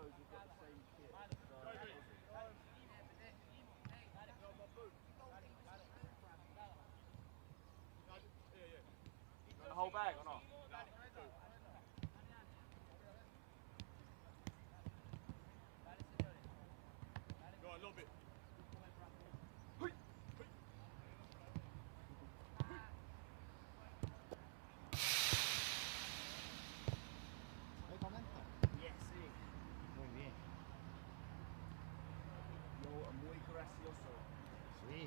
knows we've got the same kit. The whole bag or not? Go on, lob it. ¿Hay comenta? Yes, sí. Muy bien. Yo muy gracioso. Sí.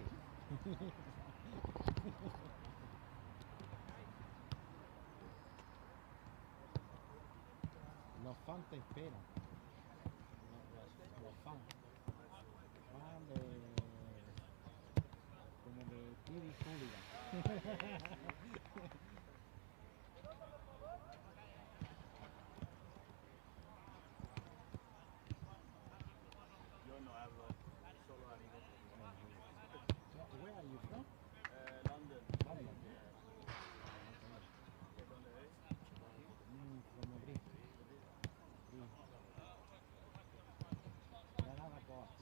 Los fans te esperan. Los fans. Fan de... como de TV Hooligan. Yo no hablo, solo amigo. Where are you from? London. London. ¿De dónde eres? From Madrid. Sí. Granada Coach.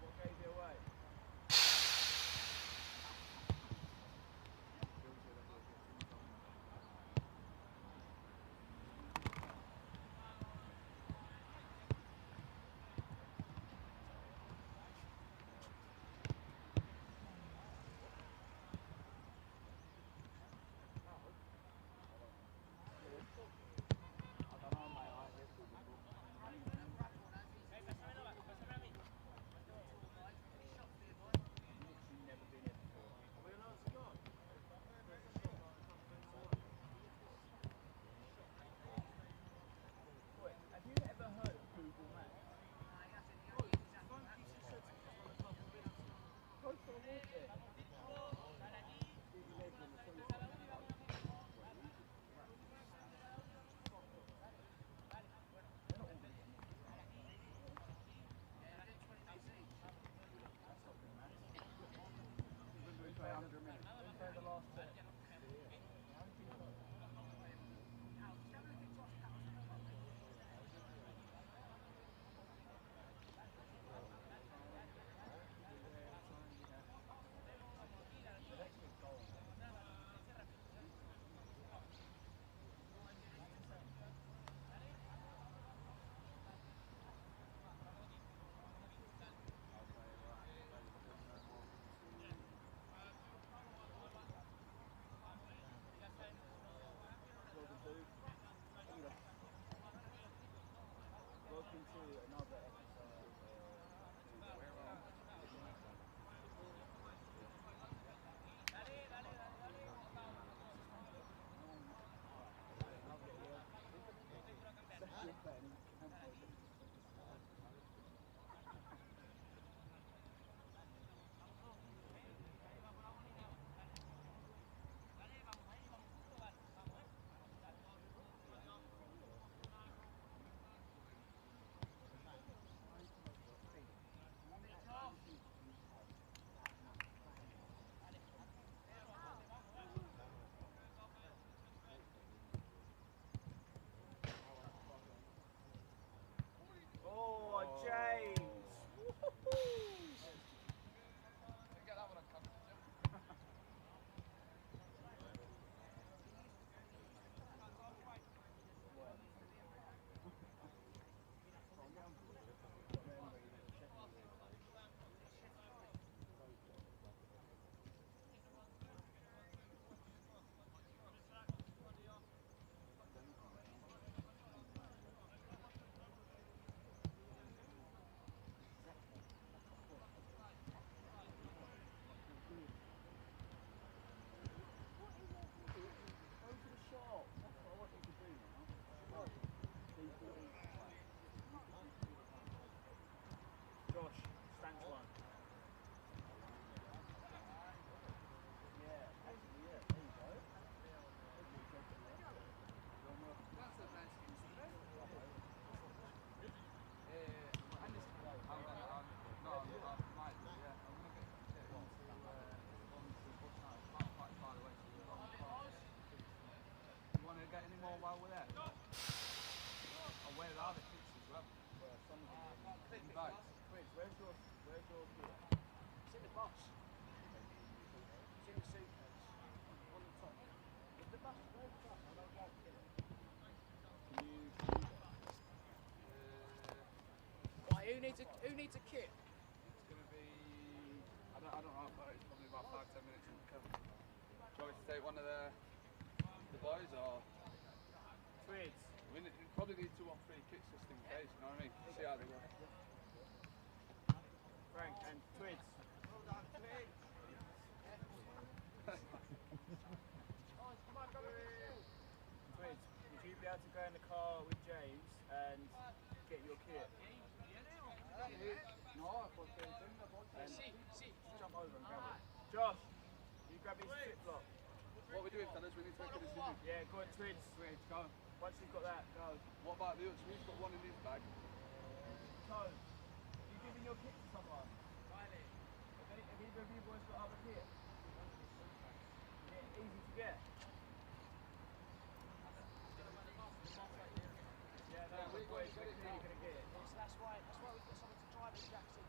What gave you away? I don't know, mate. I guess we'll be I've literally never been here before. Wait, have you ever heard of Google Maps? Go for a walk there. Big leg on the sofa. They're not all this easy. That's not been mad. We play 100 minutes. We play the last 10. needs a kit? It's going to be, I don't know, but it's probably about 5-10 minutes in the car. Do you want me to take one of the boys or? Twids. We probably need 2 or 3 kits just in case, you know what I mean? See how they go. Frank and Twids. Twids, would you be able to go in the car with James and get your kit? No, porque tengo And jump over and grab it. Josh, you grab his flip flop. What are we doing, fellas? We need to make a decision. Yeah, go on, Twids. Wait, go. Once you've got that, go. What about the others? We've got one in his bag. So, you giving your kit to someone? Have either of you boys got other kit? Is it easy to get? Yeah, no, the boys are clearly going to get it. That's why we've got someone to drive it, Jackson.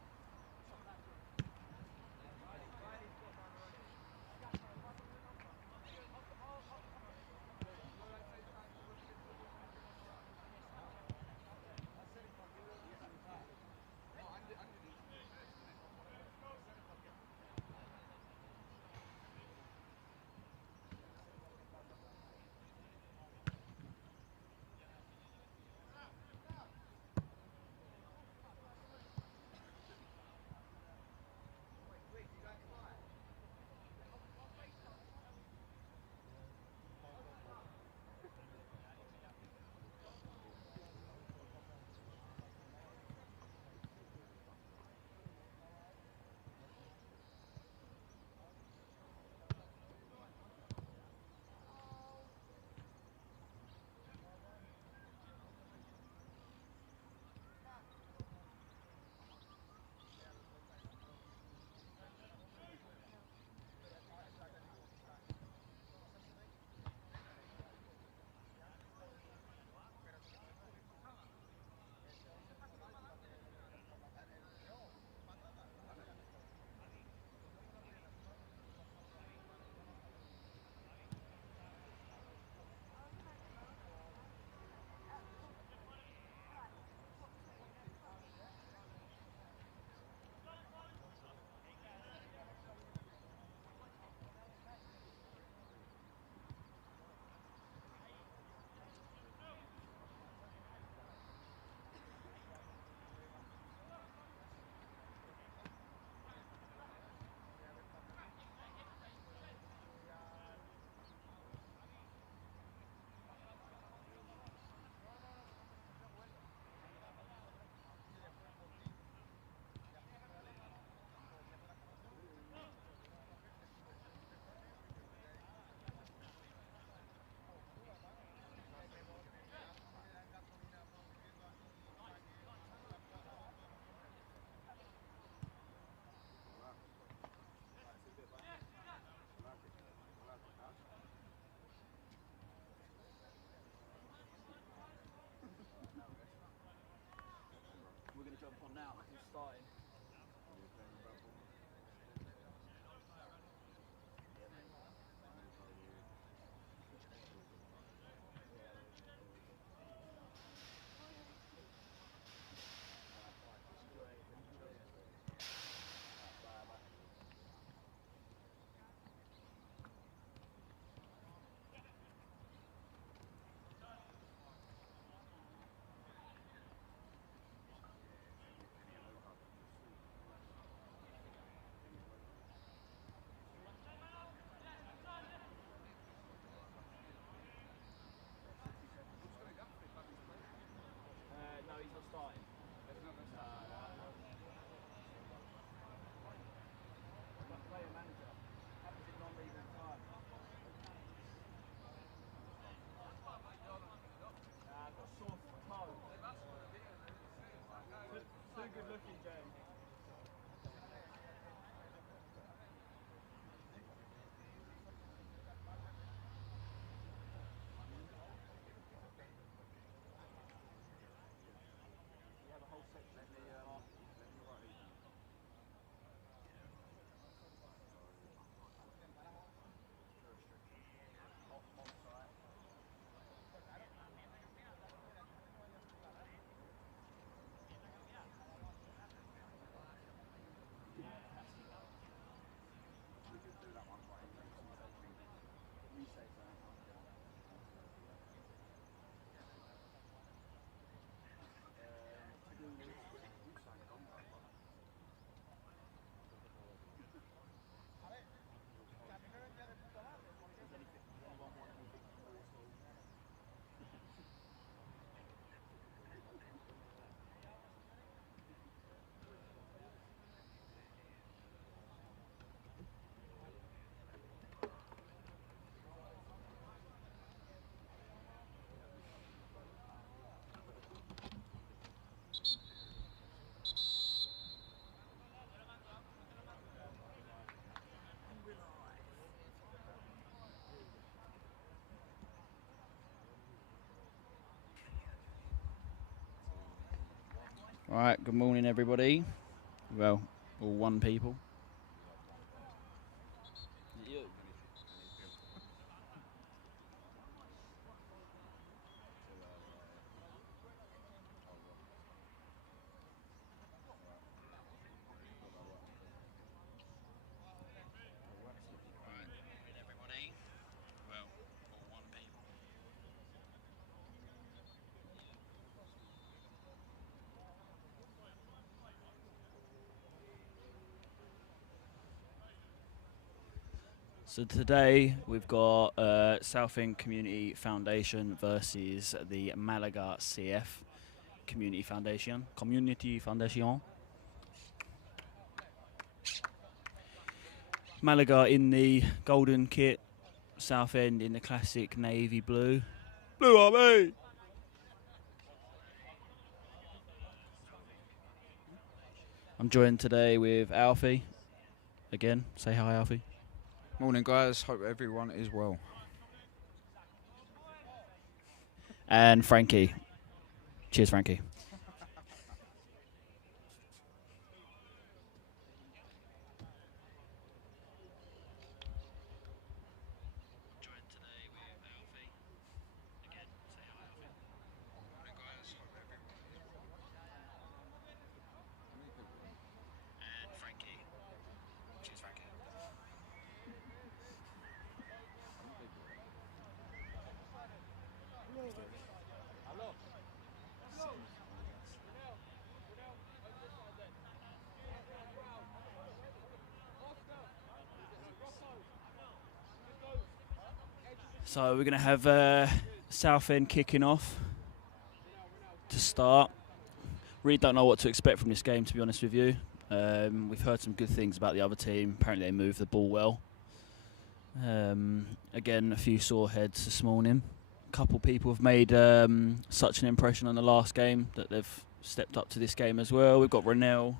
Right, good morning everybody. Well, all one people. So today we've got Southend Community Foundation versus the Málaga CF Community Foundation. Málaga in the golden kit, Southend in the classic navy blue. Blue Army! I'm joined today with Alfie. Again, say hi Alfie. Morning, guys. Hope everyone is well. And Frankie. Cheers, Frankie. So we're going to have Southend kicking off to start. Really don't know what to expect from this game, to be honest with you. We've heard some good things about the other team. Apparently they move the ball well. Again, a few sore heads this morning. A couple people have made such an impression on the last game that they've stepped up to this game as well. We've got Renell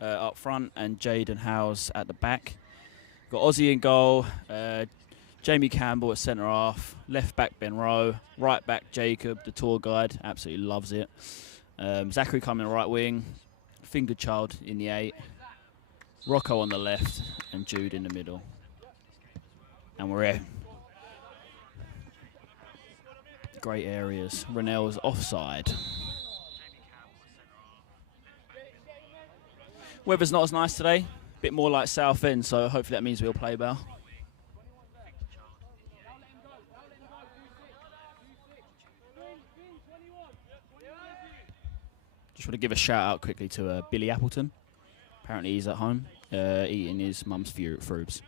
up front and Jaden Howes at the back. We've got Ozzy in goal, Jamie Campbell at centre half, left back Ben Rowe, right back Jacob, the tour guide, absolutely loves it. Zachary coming right wing, Fingerchild in the 8, Rocco on the left, and Jude in the middle. And we're here. Great areas. Renell's offside. Weather's not as nice today, a bit more like Southend, so hopefully that means we'll play well. Just want to give a shout out quickly to Billy Appleton. Apparently he's at home eating his mum's fruits.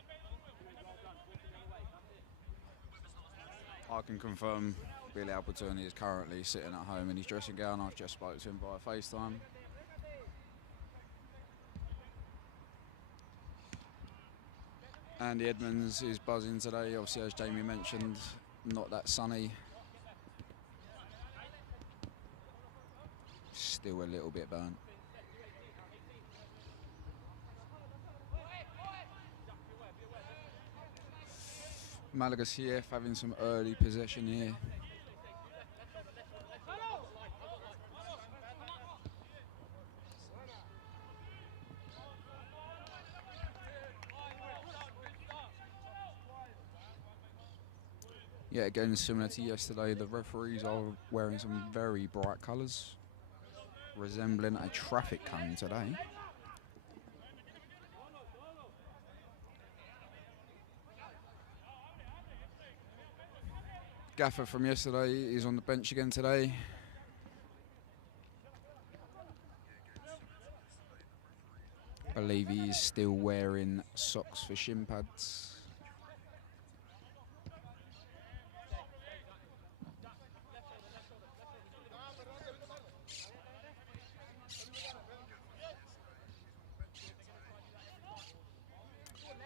I can confirm Billy Appleton is currently sitting at home in his dressing gown. I've just spoke to him via FaceTime. Andy Edmonds is buzzing today. Obviously, as Jamie mentioned, not that sunny. Still a little bit burnt. Málaga CF having some early possession here. Yeah, again, similar to yesterday, the referees are wearing some very bright colours, resembling a traffic cone today. Gaffer from yesterday is on the bench again today. I believe he is still wearing socks for shin pads.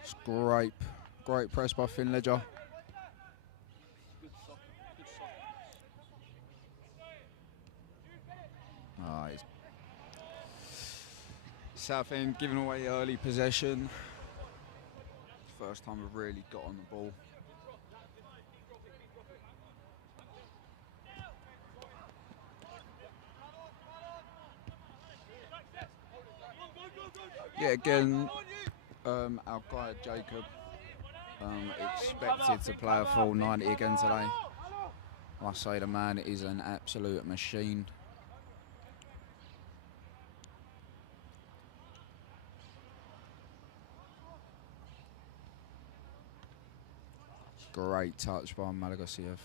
It's great press by Finn Ledger. Southend giving away early possession. First time we've really got on the ball. Yeah, again, our guy Jacob expected to play a full 90 again today. I say the man is an absolute machine. Great touch by Málaga CF.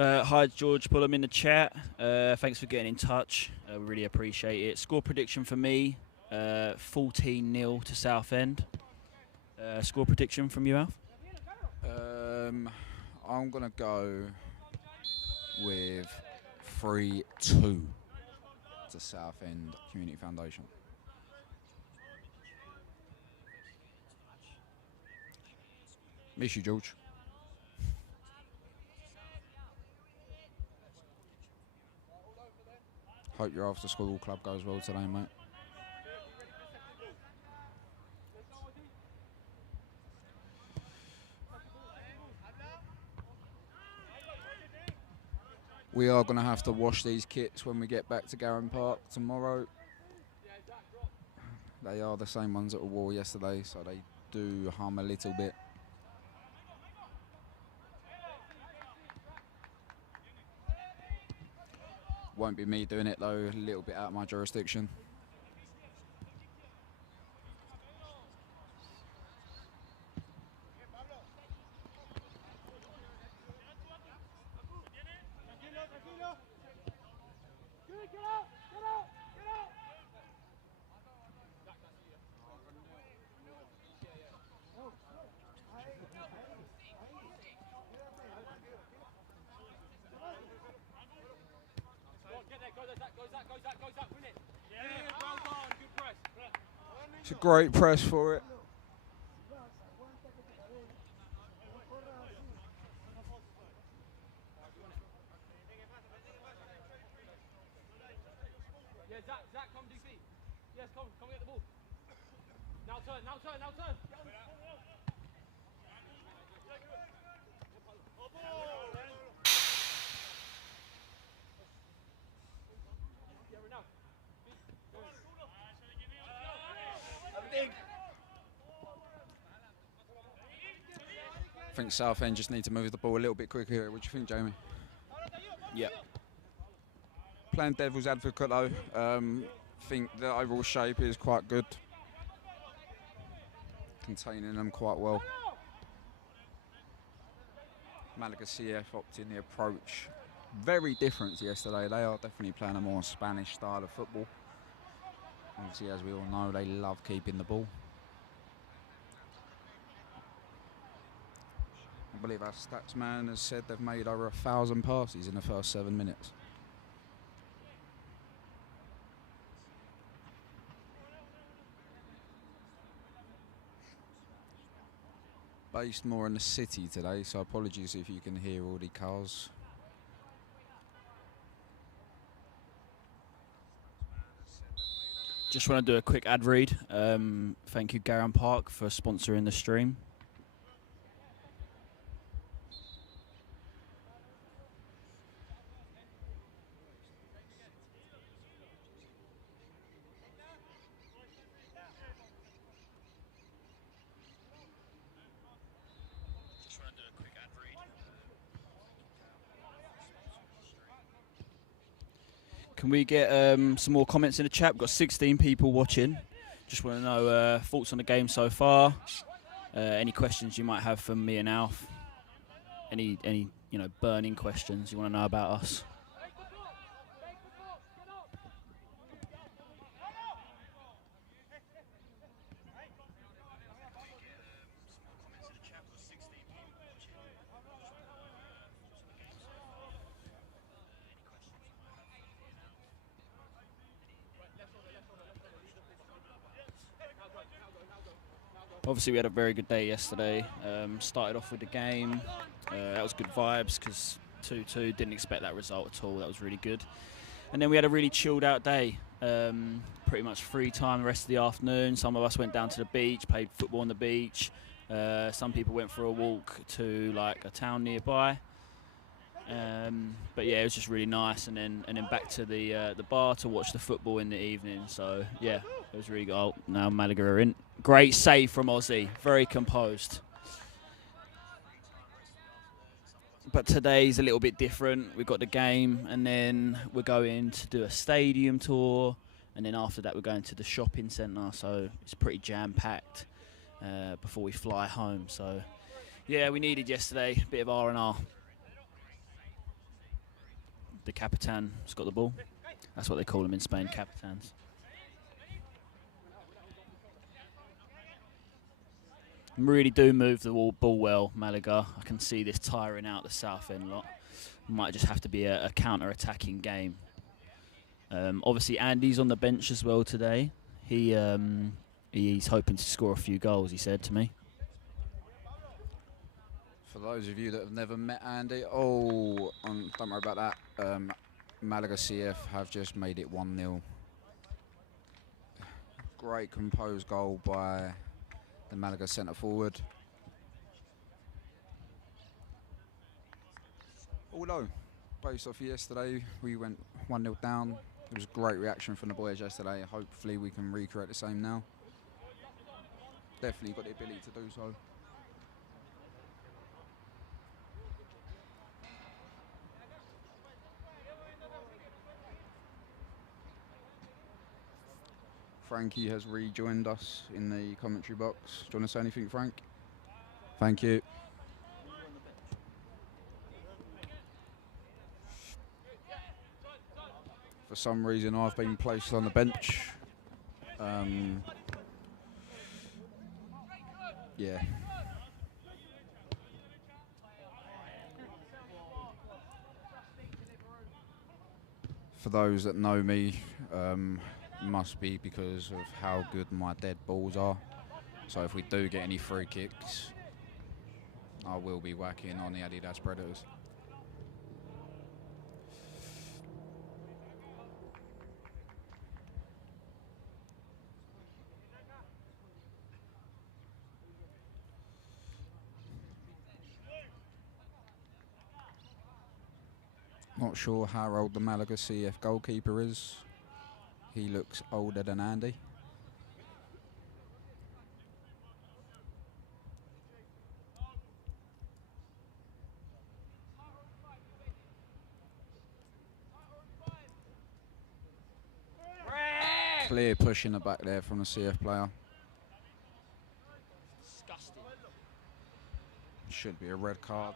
Hi George, put them in the chat. Thanks for getting in touch. We really appreciate it. Score prediction for me, 14-0 to Southend. Score prediction from you, Alf? I'm going to go with 3-2 to Southend Community Foundation. Miss you, George. Hope your after school club goes well today, mate. We are going to have to wash these kits when we get back to Garran Park tomorrow. They are the same ones that were wore yesterday, so they do hum a little bit. Won't be me doing it though, a little bit out of my jurisdiction. It's a great press for it. Yeah, Zach, come DC. Yes, come get the ball. Now turn. I think Southend just need to move the ball a little bit quicker here. What do you think, Jamie? Yeah. Playing devil's advocate though, think the overall shape is quite good. Containing them quite well. Málaga CF opting the approach. Very different to yesterday. They are definitely playing a more Spanish style of football. Obviously, as we all know, they love keeping the ball. I believe our stats man has said they've made over 1,000 passes in the first 7 minutes. Based more in the city today, so apologies if you can hear all the cars. Just want to do a quick ad read. Thank you, Garran Park, for sponsoring the stream. Can we get some more comments in the chat? We've got 16 people watching. Just want to know thoughts on the game so far. Any questions you might have for me and Alf. Any burning questions you want to know about us. Obviously, we had a very good day yesterday. Started off with the game. That was good vibes because 2-2. Didn't expect that result at all. That was really good. And then we had a really chilled out day. Pretty much free time the rest of the afternoon. Some of us went down to the beach, played football on the beach. Some people went for a walk to like a town nearby. But yeah, it was just really nice, and then back to the bar to watch the football in the evening. So yeah, it was really good. Oh, now Malaga are in. Great save from Ozzy, very composed. But today's a little bit different. We've got the game, and then we're going to do a stadium tour, and then after that we're going to the shopping centre. So it's pretty jam-packed before we fly home. So yeah, we needed yesterday a bit of R&R. The Capitan's got the ball. That's what they call them in Spain, Capitans. Really do move the ball well, Malaga. I can see this tiring out the south end lot. Might just have to be a counter-attacking game. Obviously, Andy's on the bench as well today. He's hoping to score a few goals, he said to me. For those of you that have never met Andy, don't worry about that. Malaga CF have just made it 1-0. Great composed goal by the Malaga centre forward. Although, based off yesterday, we went 1-0 down. It was a great reaction from the boys yesterday. Hopefully we can recreate the same now. Definitely got the ability to do so. Frankie has rejoined us in the commentary box. Do you want to say anything, Frank? Thank you. For some reason, I've been placed on the bench. Yeah. For those that know me, must be because of how good my dead balls are. So if we do get any free kicks, I will be whacking on the Adidas Predators. Not sure how old the Malaga CF goalkeeper is. He looks older than Andy. Clear push in the back there from the CF player. Disgusting. Should be a red card.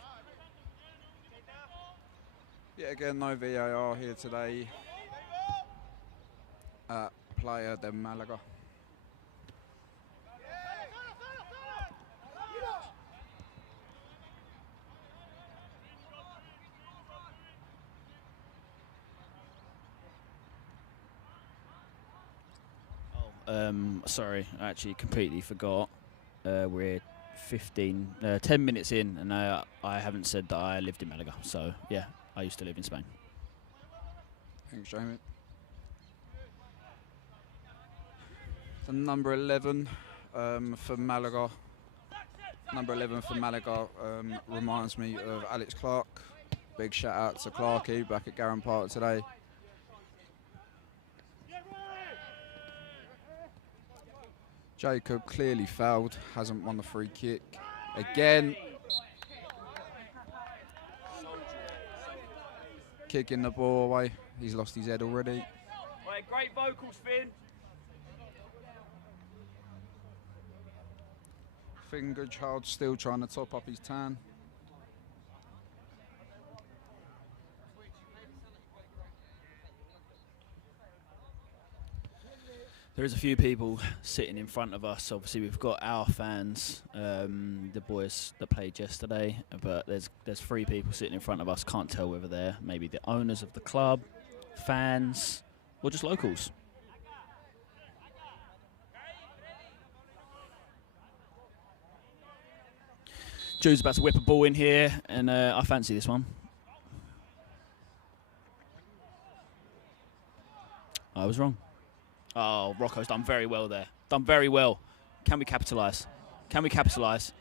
Yet again, no VAR here today. Player de Malaga. Sorry, I actually completely forgot. We're 10 minutes in, and I haven't said that I lived in Malaga. So yeah, I used to live in Spain. Thanks, Jamie. The number 11 for Malaga. Number 11 for Malaga reminds me of Alex Clark. Big shout out to Clarky back at Garran Park today. Jacob clearly fouled, hasn't won the free kick. Again. Kicking the ball away. He's lost his head already. Right, great vocals, Finn. Finn Goodchild still trying to top up his tan. There's a few people sitting in front of us. Obviously, we've got our fans, the boys that played yesterday, but there's 3 people sitting in front of us. Can't tell whether they're maybe the owners of the club, fans, or just locals. Jude's about to whip a ball in here, and I fancy this one. I was wrong. Oh, Rocco's done very well there. Done very well. Can we capitalise? Can we capitalise?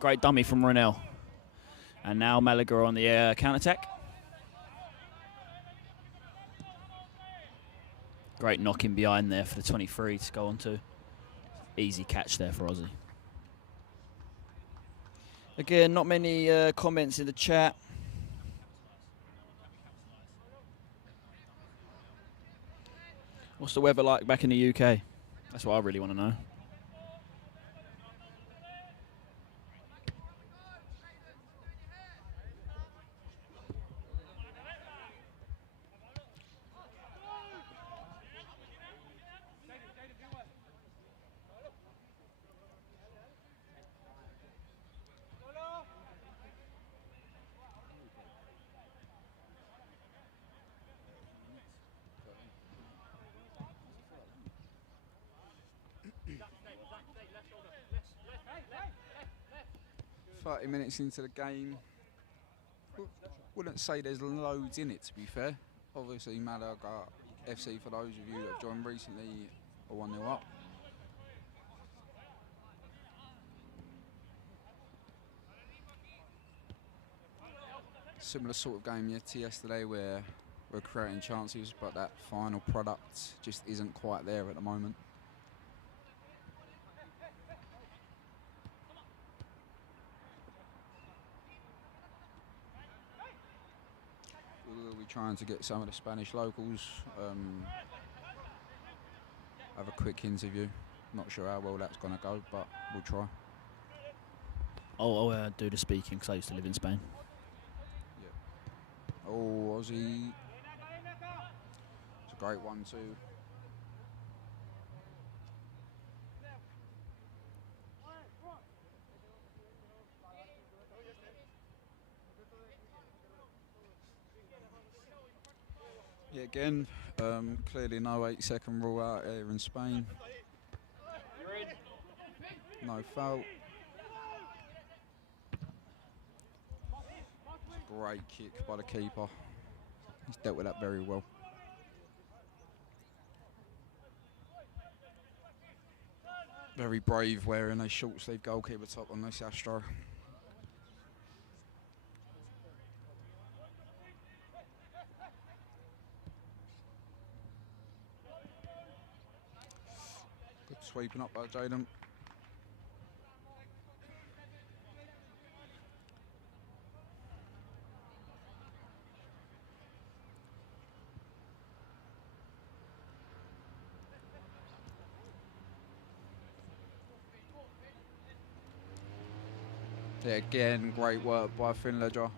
Great dummy from Ronell. And now Málaga on the counter-attack. Great knocking behind there for the 23 to go on to. Easy catch there for Aussie. Again, not many comments in the chat. What's the weather like back in the UK? That's what I really want to know. Minutes into the game. Wouldn't say there's loads in it, to be fair. Obviously, Málaga FC, for those of you that have joined recently, are 1-0 up. Similar sort of game to yesterday where we're creating chances, but that final product just isn't quite there at the moment. We'll be trying to get some of the Spanish locals, have a quick interview. Not sure how well that's going to go, but we'll try. I'll do the speaking because I used to live in Spain. Yeah. Oh, Aussie. It's a great one too. Yeah, again, clearly no 8-second rule out here in Spain. No foul. Great kick by the keeper. He's dealt with that very well. Very brave wearing a short sleeve goalkeeper top on this Astro. Good sweeping up by Jaden. Yeah, again, great work by Finledger.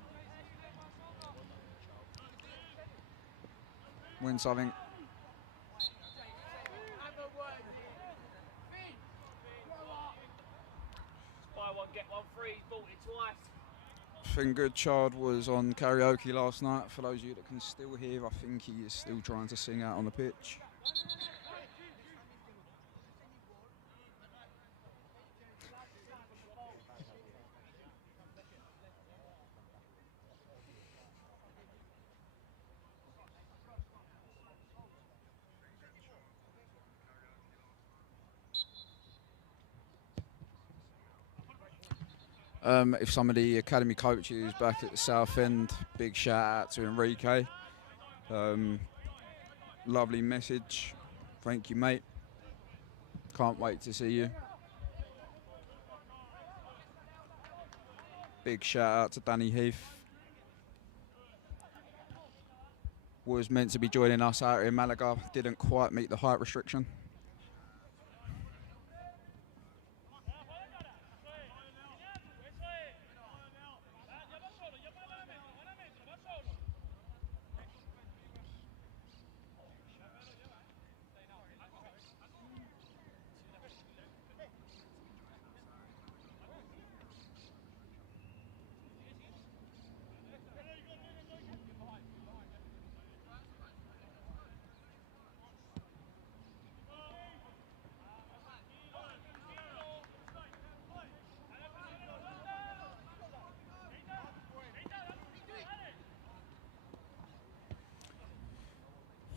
Win something. Buy one, get one free, bought it twice. Fingood Chard was on karaoke last night. For those of you that can still hear, I think he is still trying to sing out on the pitch. If some of the academy coaches back at the South End, big shout out to Enrique. Lovely message. Thank you, mate. Can't wait to see you. Big shout out to Danny Heath. Was meant to be joining us out in Malaga, didn't quite meet the height restriction.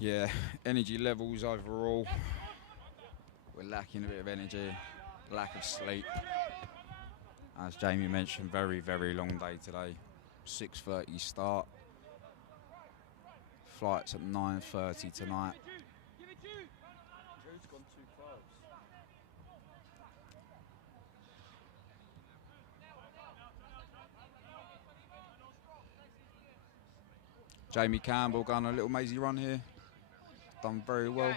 Yeah, energy levels overall. We're lacking a bit of energy, lack of sleep. As Jamie mentioned, very, very long day today. 6:30 start. Flight's at 9:30 tonight. Drew's gone too close. Jamie Campbell going a little mazy run here. Done very well.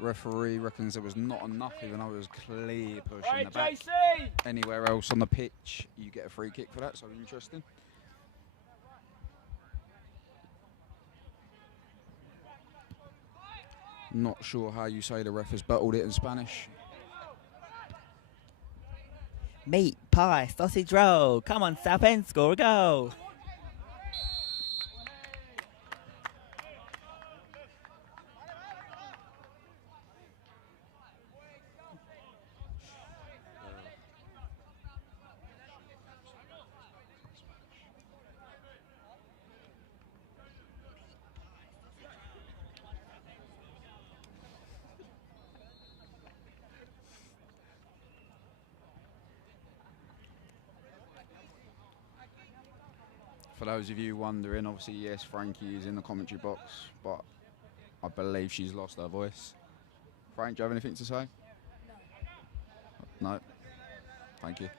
Referee reckons there was not enough, even though it was clear push in the back. JC! Anywhere else on the pitch, you get a free kick for that, so interesting. Not sure how you say the ref has battled it in Spanish. Meat, pie, sausage roll. Come on, Southend, score a goal. For those of you wondering, obviously, yes, Frankie is in the commentary box, but I believe she's lost her voice. Frank, do you have anything to say? No. Thank you.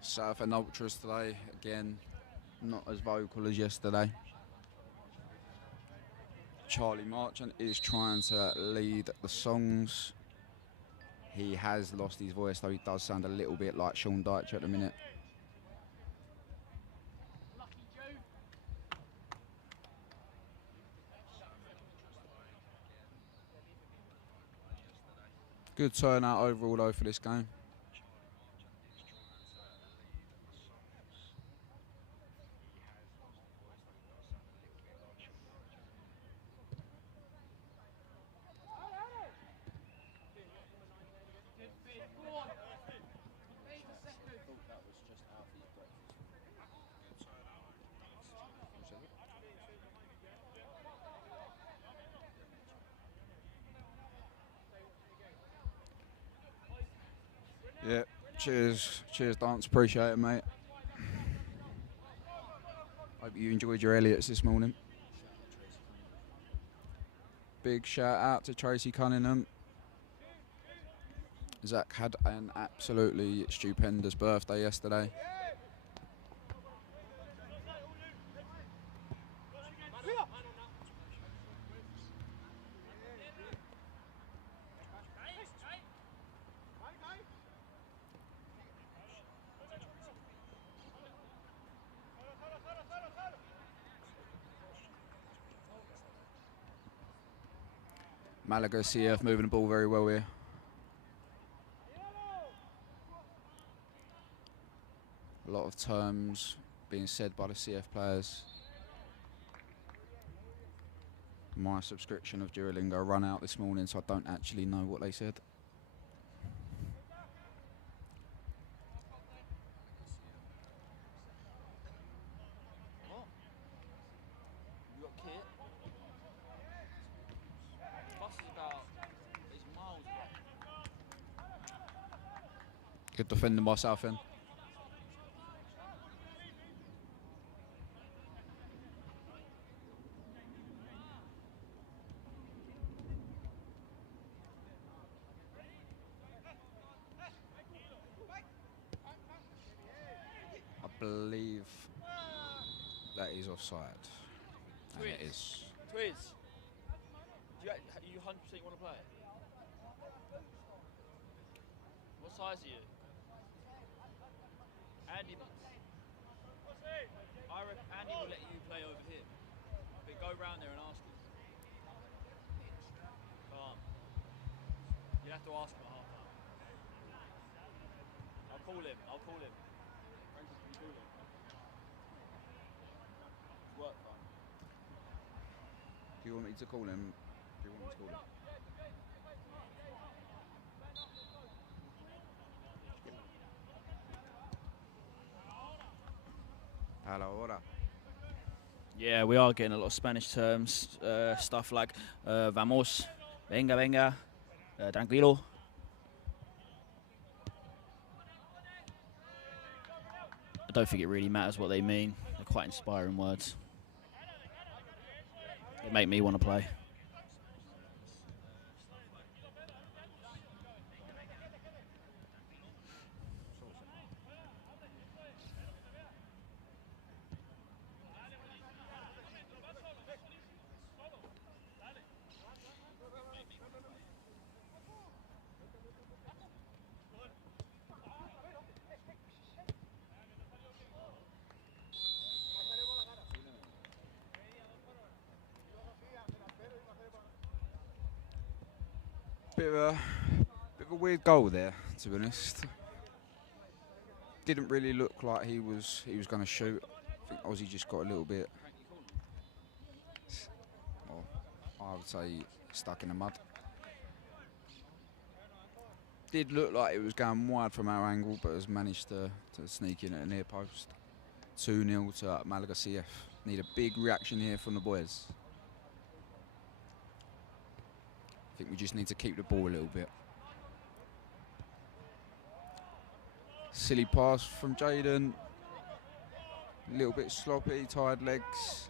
Southend Ultras today, again, not as vocal as yesterday. Charlie Marchant is trying to lead the songs. He has lost his voice, though he does sound a little bit like Sean Dyche at the minute. Good turnout overall, though, for this game. Yeah, cheers, Dance, appreciate it, mate. Hope you enjoyed your Elliots this morning. Big shout out to Tracy Cunningham. Zach had an absolutely stupendous birthday yesterday. Málaga CF moving the ball very well here. A lot of terms being said by the CF players. My subscription of Duolingo ran out this morning, so I don't actually know what they said. You got kit? Bus is about, it's miles away. Good defending by Southend. I believe that is offside. And it is. Twiz, do you 100% want to play? What size are you? Andy, I reckon Andy will let you play over here. But go round there and ask him. Come on. You'll have to ask him at half time. I'll call him. Frankie, can you call him? Do you want me to call him? Do you want me to call him? Hello, hola. Yeah, we are getting a lot of Spanish terms, stuff like vamos, venga, venga, tranquilo. I don't think it really matters what they mean. They're quite inspiring words. They make me want to play. Bit of a weird goal there, to be honest. Didn't really look like he was going to shoot. I think Aussie just got a little bit, well, I would say, stuck in the mud. Did look like it was going wide from our angle, but has managed to sneak in at a near post. 2-0 to Málaga CF. Need a big reaction here from the boys. I think we just need to keep the ball a little bit. Silly pass from Jaden. A little bit sloppy, tired legs.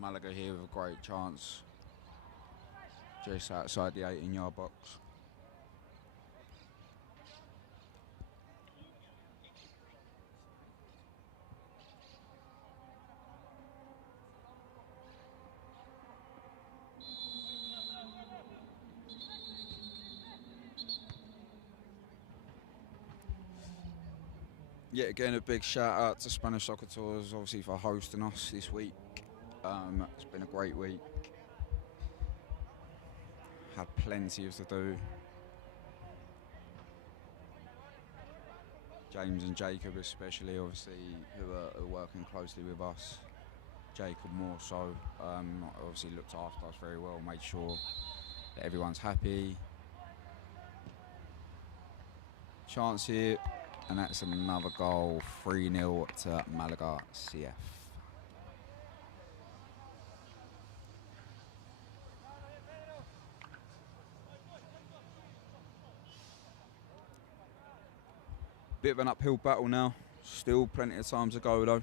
Málaga here with a great chance. Just outside the 18-yard box. Yet again, a big shout out to Spanish Soccer Tours, obviously, for hosting us this week. It's been a great week. Had plenty of to do. James and Jacob especially, obviously, who are working closely with us. Jacob more so, obviously looked after us very well, made sure that everyone's happy. Chance here, and that's another goal, 3-0 to Málaga CF. Bit of an uphill battle now. Still plenty of time to go though.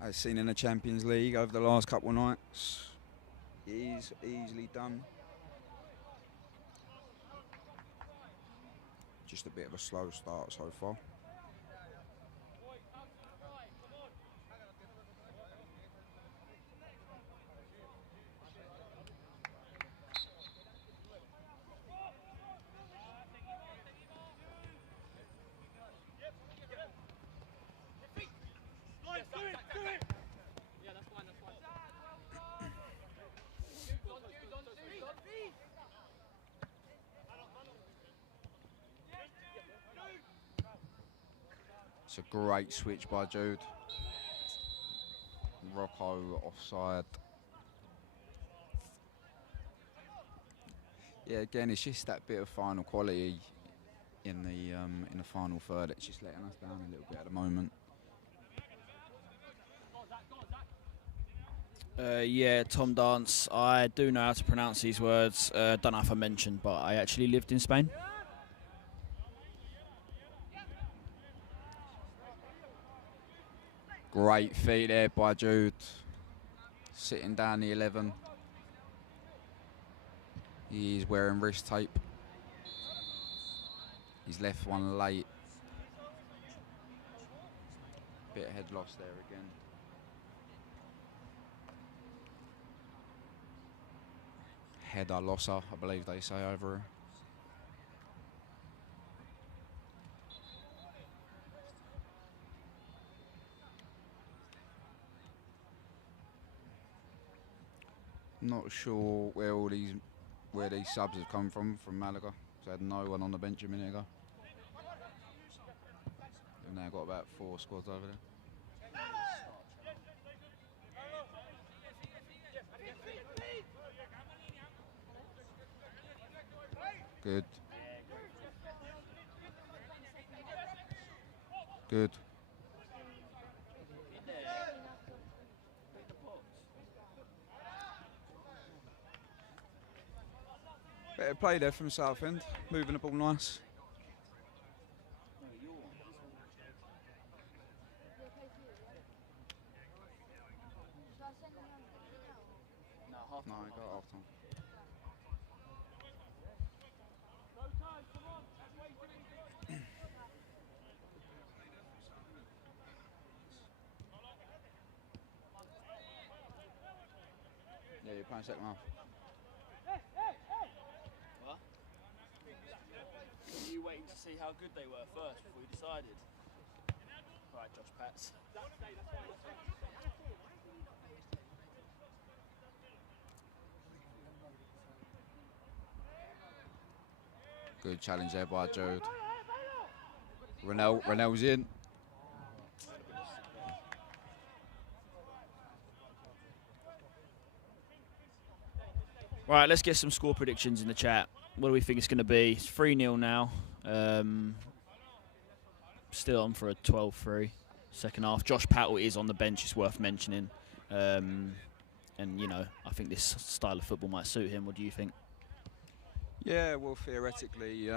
As seen in the Champions League over the last couple of nights. Easily done. Just a bit of a slow start so far. It's a great switch by Jude. Rocco offside. Yeah, again, it's just that bit of final quality in the final third. It's just letting us down a little bit at the moment. Yeah, Tom Dance. I do know how to pronounce these words. Don't know if I mentioned, but I actually lived in Spain. Great feet there by Jude. Sitting down the 11. He's wearing wrist tape. He's left one late. Bit Yeah, head loss there again. Header losser, I believe they say over here. Not sure where these subs have come from Malaga. So I had no one on the bench a minute ago. We've now got about 4 squads over there. Good. Good. Better play there from Southend. Moving the ball nice. No, I got half time. Yeah, you're playing second half. What? Were you waiting to see how good they were first before you decided? Right, Josh Pats. Good challenge there by Jude. Renell's in. Right, let's get some score predictions in the chat. What do we think it's going to be? It's 3-0 now. Still on for a 12-3 second half. Josh Pattle is on the bench, it's worth mentioning. And, you know, I think this style of football might suit him. What do you think? Yeah, well, theoretically,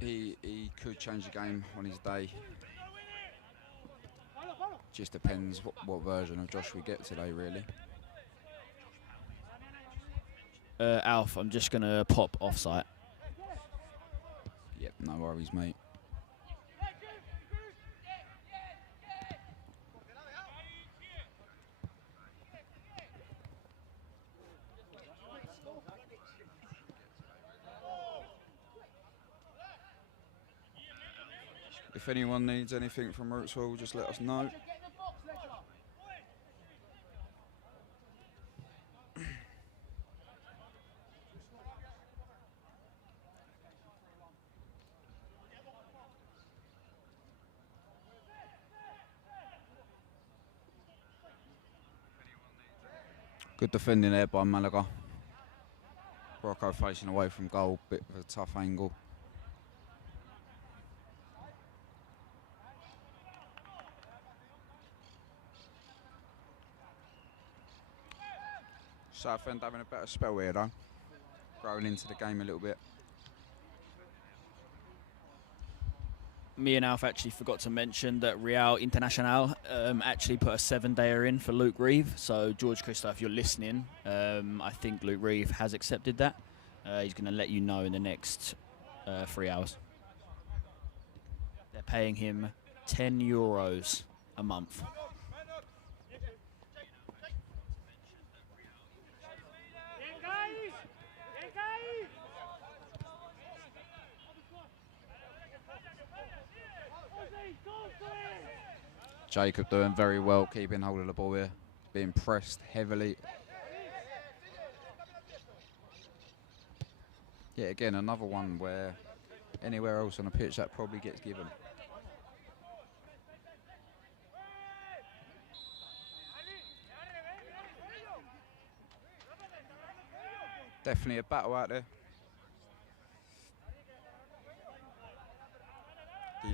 he could change the game on his day. Just depends what version of Josh we get today, really. Alf, I'm just going to pop off-site. Yep, no worries, mate. If anyone needs anything from Rootswell, just let us know. Good defending there by Málaga. Rocco facing away from goal, bit of a tough angle. Southend having a better spell here though. Growing into the game a little bit. Me and Alf actually forgot to mention that Real Internacional actually put a 7-dayer in for Luke Reeve. So, George Christo, if you're listening, I think Luke Reeve has accepted that. He's going to let you know in the next 3 hours. They're paying him €10 a month. Jacob doing very well, keeping hold of the ball here. Being pressed heavily. Yeah, again, another one where anywhere else on the pitch that probably gets given. Definitely a battle out there.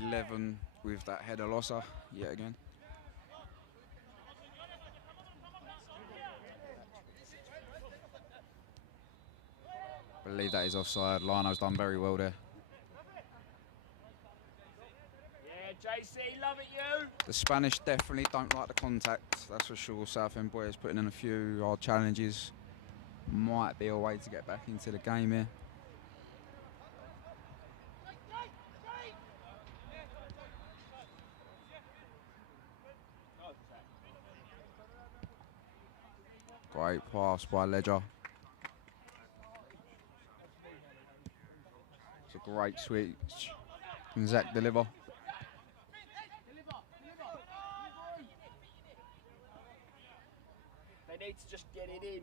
11 with that header losser yet again. I believe that is offside. Lino's done very well there. Yeah, JC, love it, you. The Spanish definitely don't like the contact, that's for sure. Southend boys putting in a few hard challenges. Might be a way to get back into the game here. Great pass by Ledger. It's a great switch. Can Zach deliver? They need to just get it in.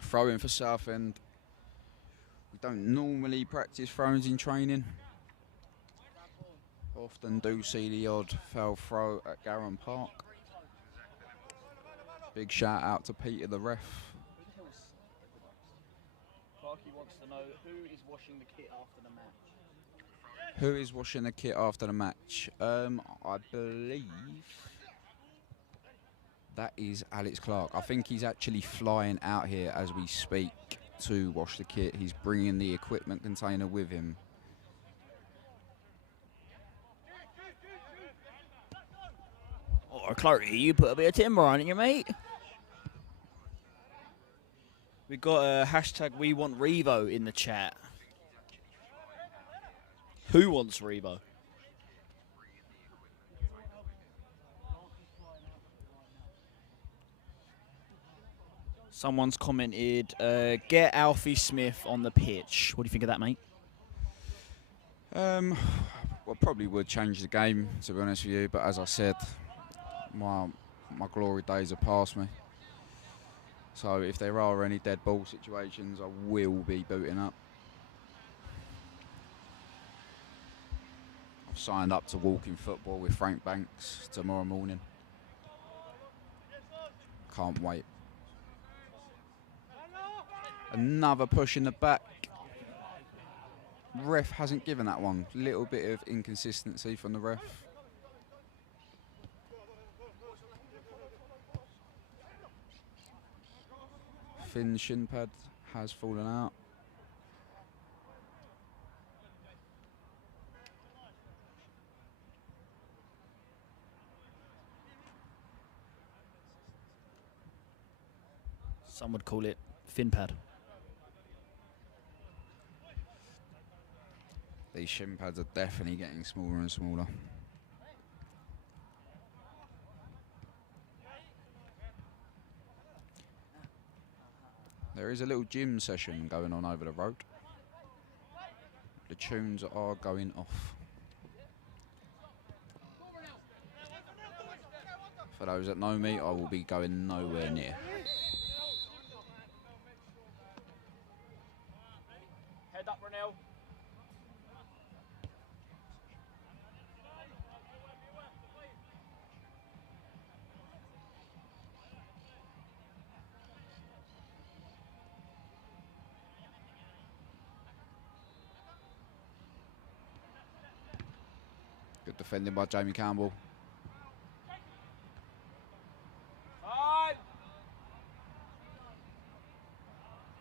Throw in for Southend. We don't normally practice throws in training. Often do see the odd foul throw at Garron Park. Big shout out to Peter the ref. Clarky wants to know who is washing the kit after the match. Who is washing the kit after the match? I believe that is Alex Clark. I think he's actually flying out here as we speak to wash the kit. He's bringing the equipment container with him. Oh, Clarky, you put a bit of timber on it, you mate. We got a hashtag We Want Revo in the chat. Who wants Revo? Someone's commented, get Alfie Smith on the pitch. What do you think of that, mate? Well, probably would change the game, to be honest with you. But as I said, my glory days are past me. So if there are any dead ball situations, I will be booting up. I've signed up to Walking Football with Frank Banks tomorrow morning. Can't wait. Another push in the back. Ref hasn't given that one. Little bit of inconsistency from the ref. Finn's shin pad has fallen out. Some would call it fin pad. These shin pads are definitely getting smaller and smaller. There is a little gym session going on over the road. The tunes are going off. For those that know me, I will be going nowhere near. Head up, Ronell. Good defending by Jamie Campbell.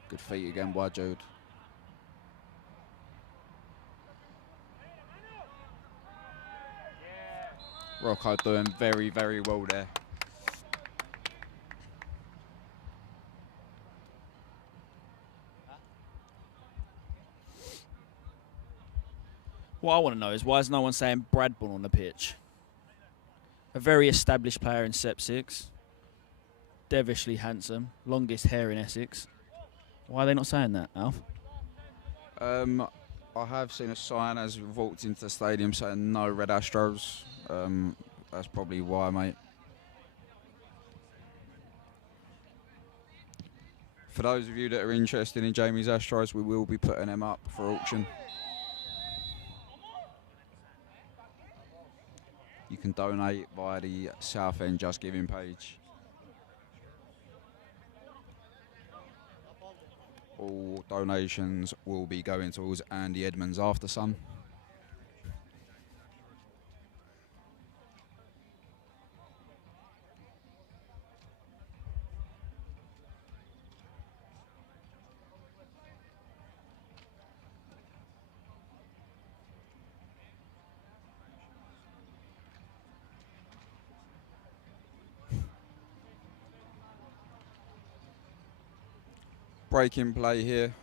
Good feet again by Jude. Rocco doing very, very well there. What I want to know is why is no one saying Bradburn on the pitch? A very established player in Sep 6. Devilishly handsome. Longest hair in Essex. Why are they not saying that, Alf? I have seen a sign as we've walked into the stadium saying no Red Astros. That's probably why, mate. For those of you that are interested in Jamie's Astros, we will be putting them up for auction. You can donate via the Southend Just Giving page. All donations will be going towards Andy Edmonds' After Sun. Breaking play here.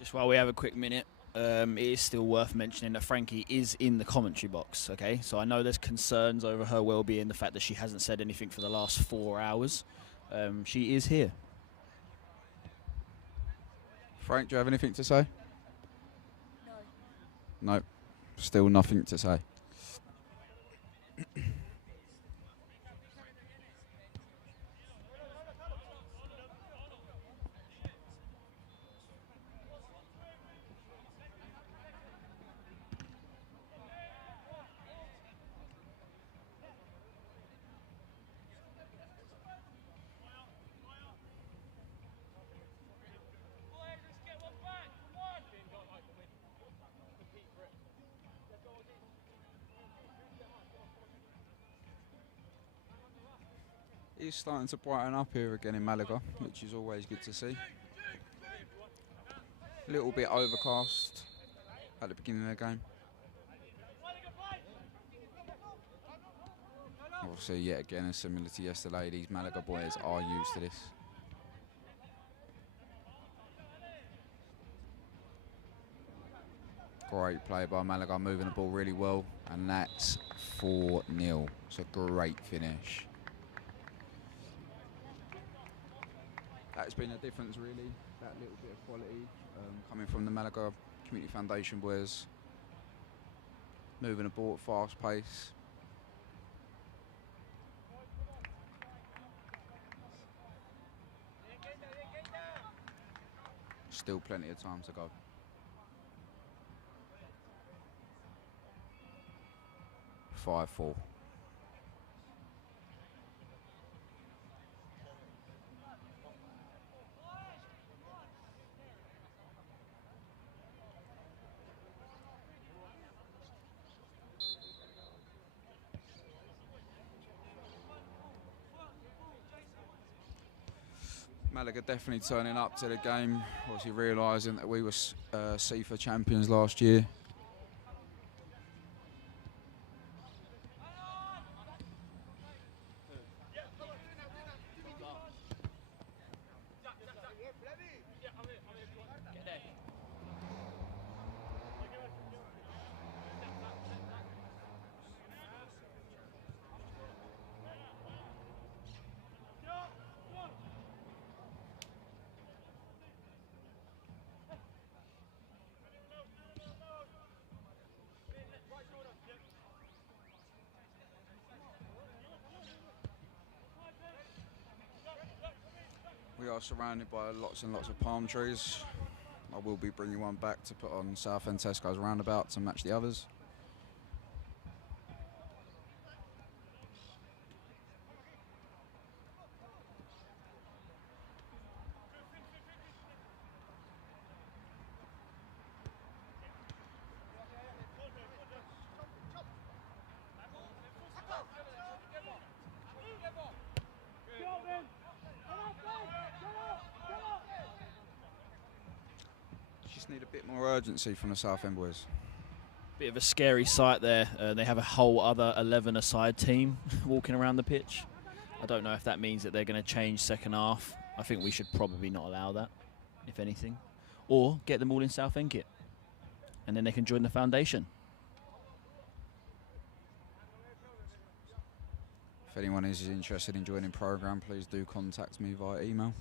Just while we have a quick minute, it is still worth mentioning that Frankie is in the commentary box, okay? So I know there's concerns over her well-being, the fact that she hasn't said anything for the last 4 hours. She is here. Frank, do you have anything to say? No. No, still nothing to say. It's starting to brighten up here again in Malaga, which is always good to see. A little bit overcast at the beginning of the game. Obviously, yet again, similar to yesterday, these Malaga boys are used to this. Great play by Malaga, moving the ball really well, and that's 4-0. It's a great finish. That's been a difference, really, that little bit of quality coming from the Malaga Community Foundation boys. Moving the ball at fast pace. Still plenty of time to go. Five-4. Malaga definitely turning up to the game, obviously realising that we were CFA champions last year. We are surrounded by lots and lots of palm trees. I will be bringing one back to put on Southend Tesco's roundabout to match the others. Just need a bit more urgency from the Southend boys. Bit of a scary sight there. They have a whole other 11-a-side team walking around the pitch. I don't know if that means that they're going to change second half. I think we should probably not allow that, if anything. Or get them all in Southend kit. And then they can join the foundation. If anyone is interested in joining the programme, please do contact me via email.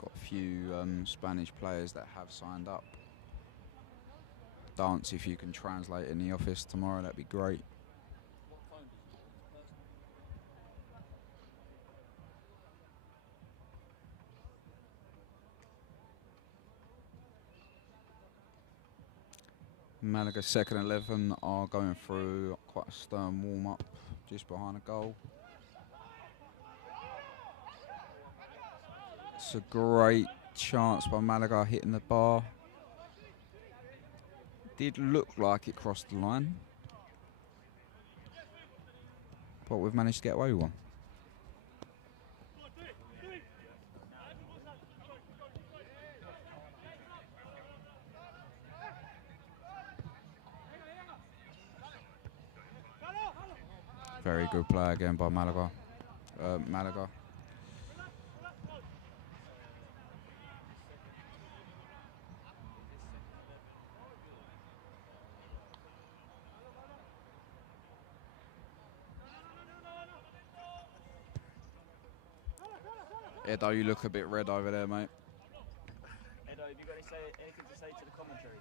Got a few Spanish players that have signed up. Dance, if you can translate in the office tomorrow, that'd be great. Malaga's second 11 are going through quite a stern warm-up just behind the goal. It's a great chance by Málaga hitting the bar. Did look like it crossed the line, but we've managed to get away with one. Very good play again by Málaga. Malaga. Edo, you look a bit red over there, mate. Edo, have you got anything to say to the commentary?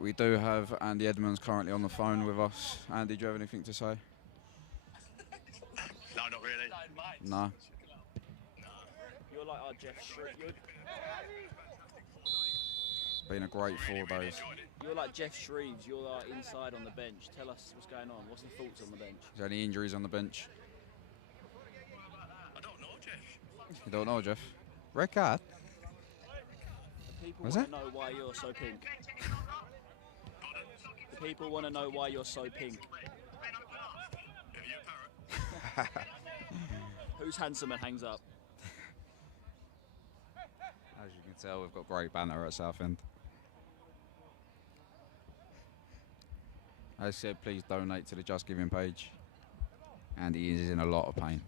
We do have Andy Edmonds currently on the phone with us. Andy, do you have anything to say? No, not really. No. You're like our Jeff Shreves. Been a great 4 days. You're like Jeff Shreves. You're like inside on the bench. Tell us what's going on. What's the thoughts on the bench? Is there any injuries on the bench? I don't know, Jeff. You don't know, Jeff? Red card? The people Was want it? to know why you're so pink. The people want to know why you're so pink. Who's handsome and hangs up? As you can tell, we've got great banner at Southend. As I said, please donate to the Just Giving page. And he is in a lot of pain.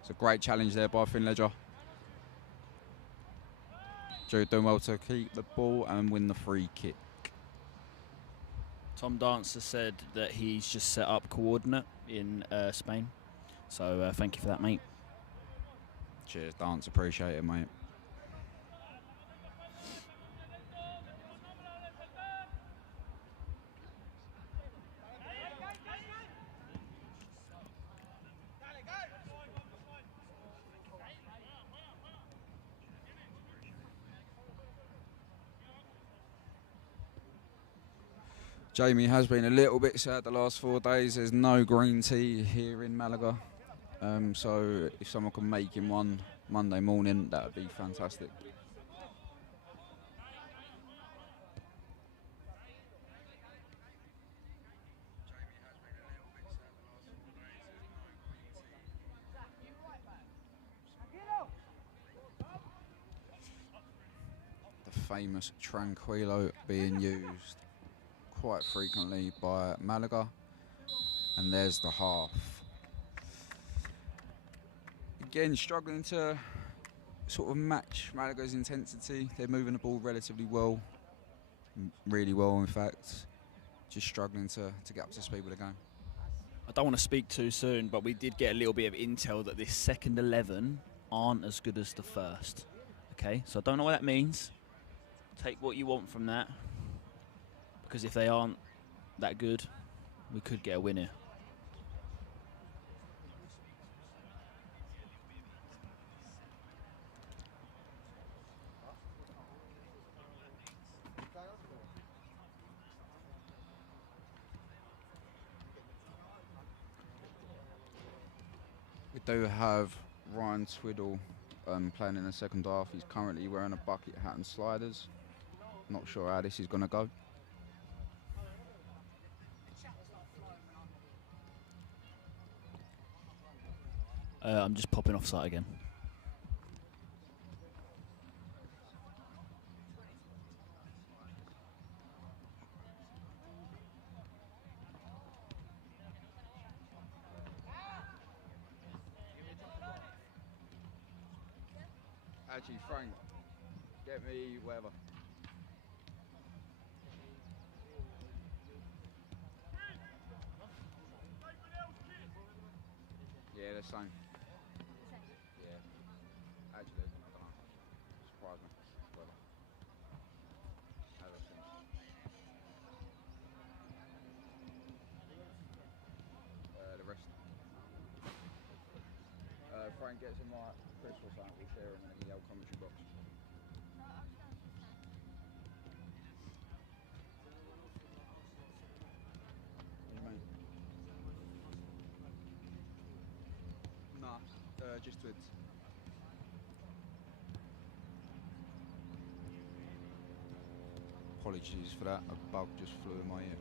It's a great challenge there by Finn Ledger. Joe doing well to keep the ball and win the free kick. Tom Dancer said that he's just set up coordinate in Spain. So thank you for that, mate. Cheers, Dance. Appreciate it, mate. Jamie has been a little bit sad the last 4 days. There's no green tea here in Malaga. So if someone can make him one Monday morning, that would be fantastic. The famous Tranquilo being used quite frequently by Malaga. And there's the half. Again, struggling to sort of match Malaga's intensity. They're moving the ball relatively well, really well in fact. Just struggling to get up to speed with the game. I don't want to speak too soon, but we did get a little bit of intel that this second 11 aren't as good as the first. Okay, so I don't know what that means. Take what you want from that, because if they aren't that good, we could get a win here. We do have Ryan Twiddle playing in the second half. He's currently wearing a bucket hat and sliders. Not sure how this is going to go. I'm just popping off site again. Actually, Frank, get me whatever. Yeah, the same. Yeah. Actually, I don't know. Surprise me. Whatever. Have a thing. The rest. Frank, get some like crisps or something. We'll share them in the old commentary box. What do you mean? Nah, just twids. Apologies for that, a bug just flew in my ear.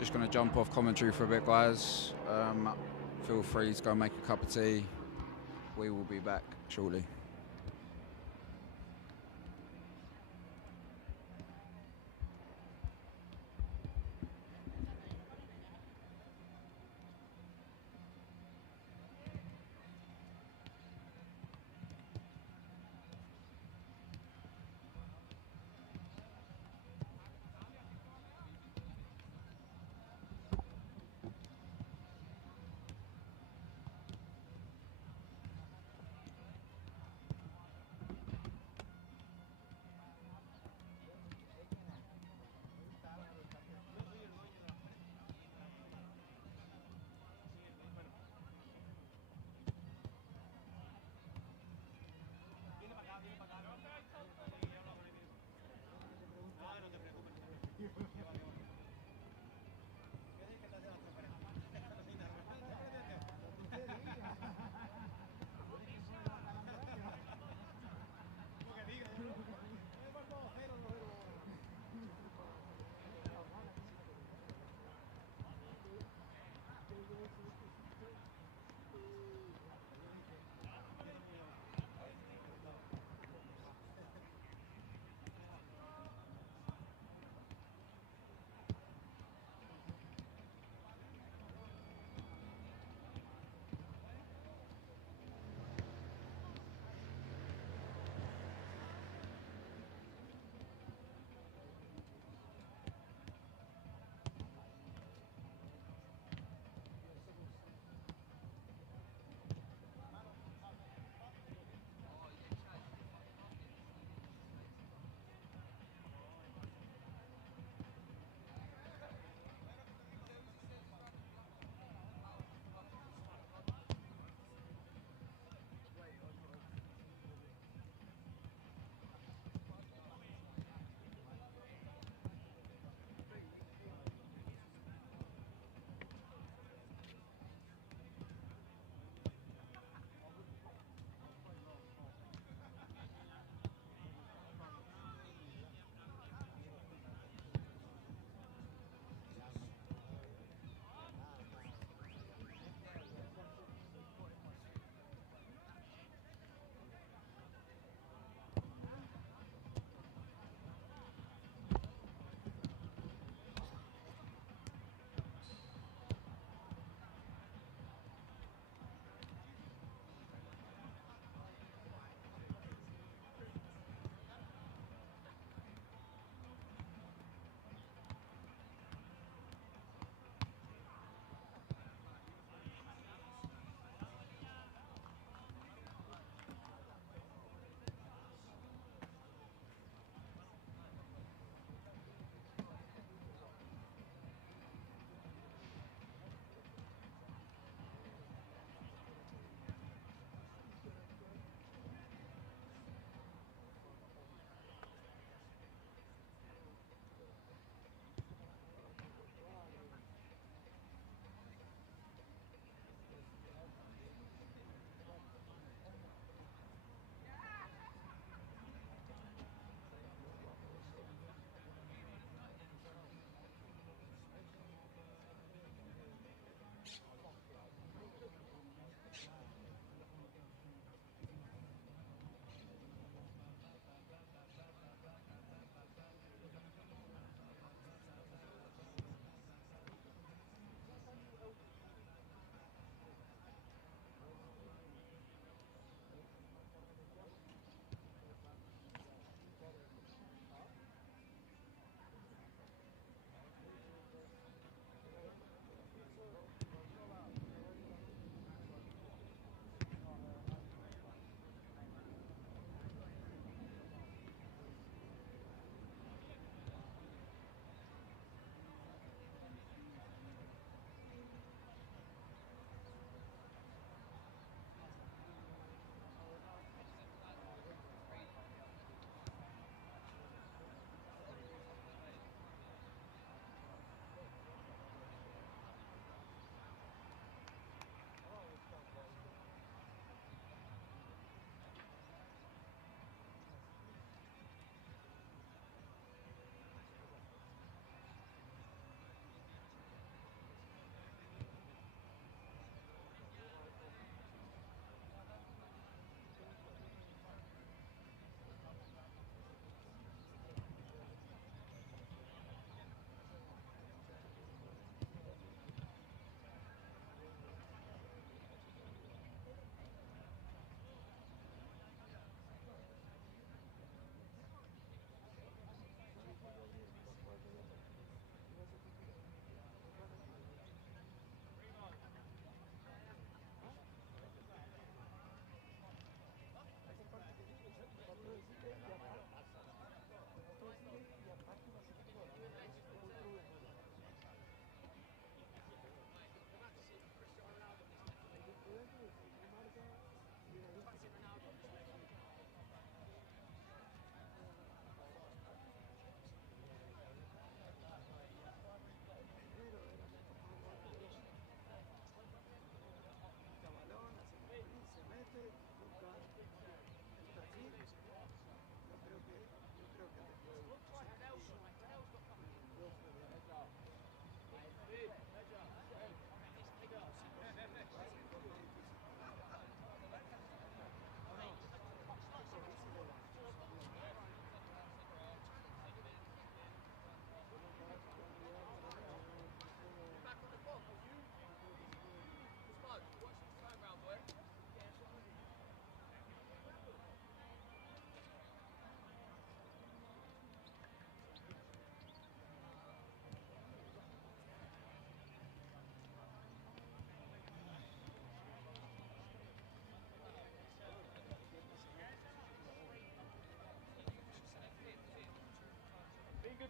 Just going to jump off commentary for a bit, guys. Feel free to go make a cup of tea. We will be back shortly.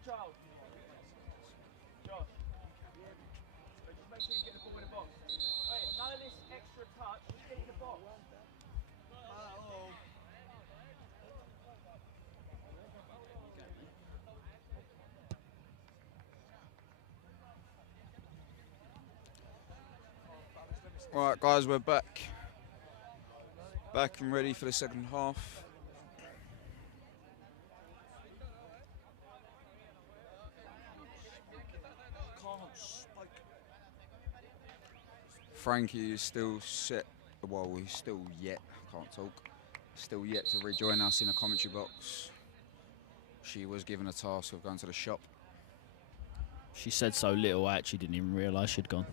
child. Josh. But just make sure you get the ball in the box. Wait, none of this extra touch. Just get in the box. Right, guys, we're back. Back and ready for the second half. Frankie is still set. Well, he's still yet. Can't talk. Still yet to rejoin us in the commentary box. She was given a task of going to the shop. She said so little, I actually didn't even realise she'd gone.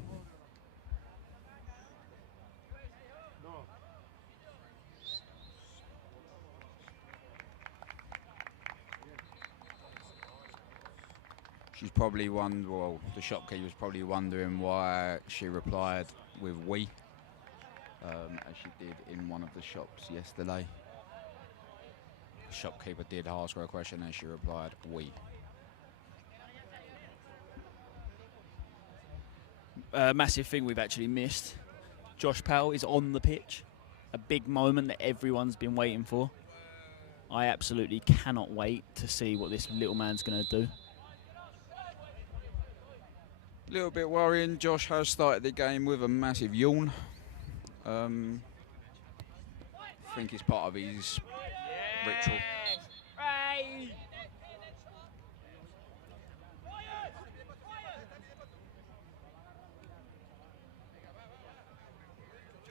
She's probably well, the shopkeeper's probably wondering why she replied with "we," as she did in one of the shops yesterday. The shopkeeper did ask her a question and she replied "we." Massive thing we've actually missed. Josh Powell is on the pitch. A big moment that everyone's been waiting for. I absolutely cannot wait to see what this little man's going to do. A little bit worrying. Josh has started the game with a massive yawn. I think it's part of his ritual. Right.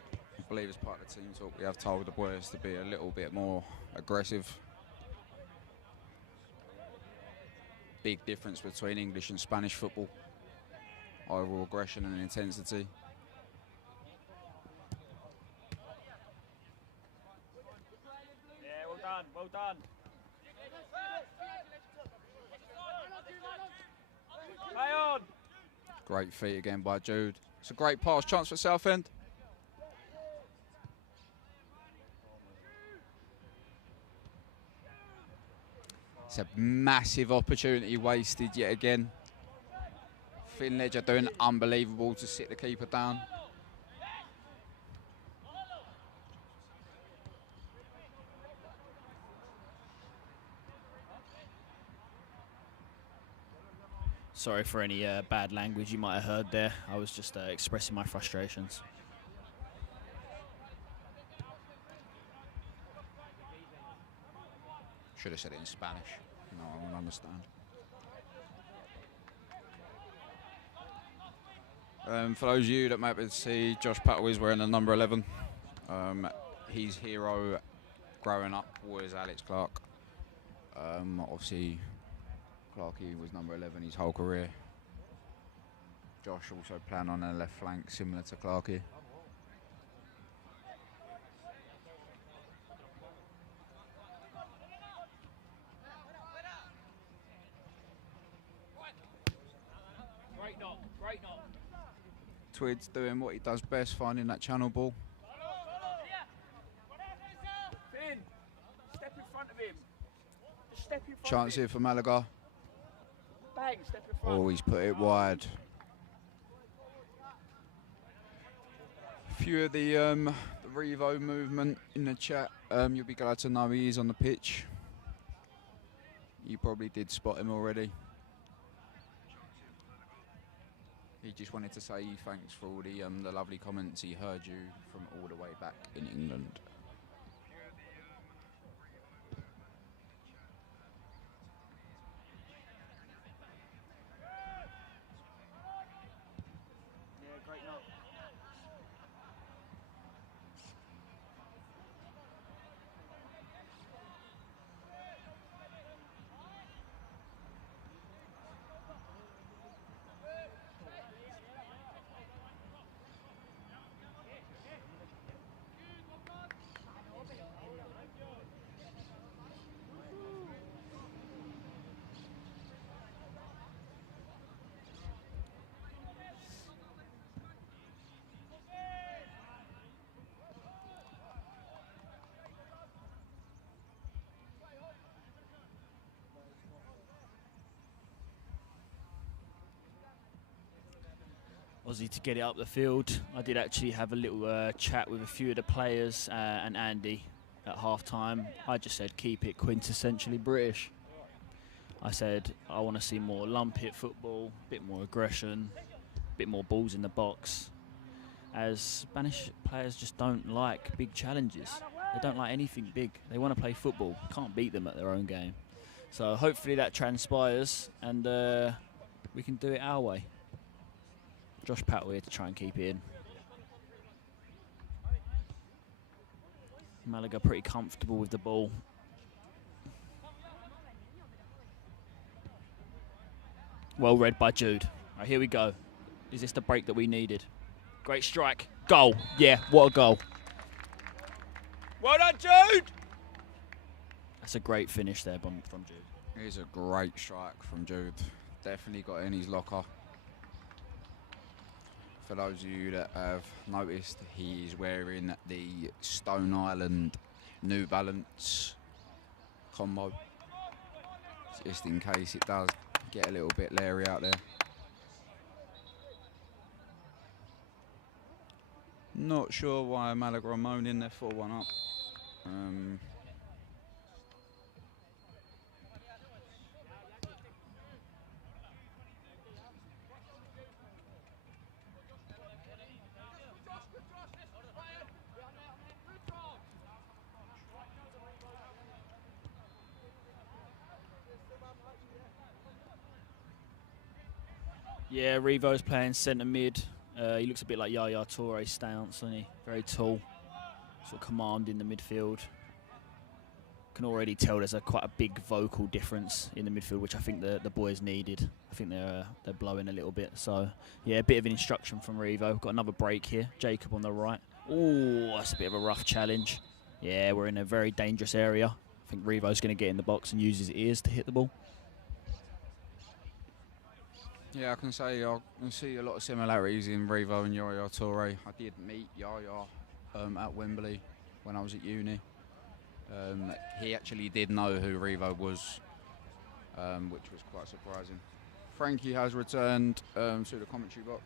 I believe as part of the team talk, we have told the boys to be a little bit more aggressive. Big difference between English and Spanish football. Overall aggression and intensity. Yeah, well done, well done. Play on. Great feat again by Jude. It's a great pass, chance for Southend. It's a massive opportunity wasted yet again. Finledge are doing unbelievable to sit the keeper down. Sorry for any bad language you might have heard there. I was just expressing my frustrations. Should have said it in Spanish. No one will understand. For those of you that might be able to see, Josh Pattle is wearing the number 11. His hero growing up was Alex Clark. Obviously, Clarkey was number 11 his whole career. Josh also playing on the left flank, similar to Clarkey. Great knock, great knock. Twid's doing what he does best, finding that channel ball. Finn, step in front of him. Just step in front Chance of him. here for Málaga. Bang, step in front. Oh, he's put it wide. A few of the Revo movement in the chat, you'll be glad to know he is on the pitch. You probably did spot him already. He just wanted to say thanks for all the lovely comments. He heard you from all the way back in England. Yeah, great knock. Aussie to get it up the field. I did actually have a little chat with a few of the players and Andy at half-time. I just said keep it quintessentially British. I said I want to see more lump-hit football, a bit more aggression, a bit more balls in the box, as Spanish players just don't like big challenges. They don't like anything big. They want to play football. Can't beat them at their own game. So hopefully that transpires and we can do it our way. Josh Patwell here to try and keep it in. Málaga pretty comfortable with the ball. Well read by Jude. Right, here we go. Is this the break that we needed? Great strike. Goal. Yeah, what a goal. Well done, Jude! That's a great finish there from Jude. Here's a great strike from Jude. Definitely got it in his locker. For those of you that have noticed, he's wearing the Stone Island New Balance combo, just in case it does get a little bit leery out there. Not sure why Málaga are moaning, they're 4-1 up. Yeah, Revo's playing centre mid. He looks a bit like Yaya Touré's stance, doesn't he? Very tall, sort of command in the midfield. Can already tell there's quite a big vocal difference in the midfield, which I think the boys needed. I think they're blowing a little bit. So yeah, a bit of an instruction from Revo. Got another break here. Jacob on the right. Oh, that's a bit of a rough challenge. Yeah, we're in a very dangerous area. I think Revo's going to get in the box and use his ears to hit the ball. Yeah, I can say I can see a lot of similarities in Revo and Yaya Touré. I did meet Yaya at Wembley when I was at uni. He actually did know who Revo was, which was quite surprising. Frankie has returned to the commentary box.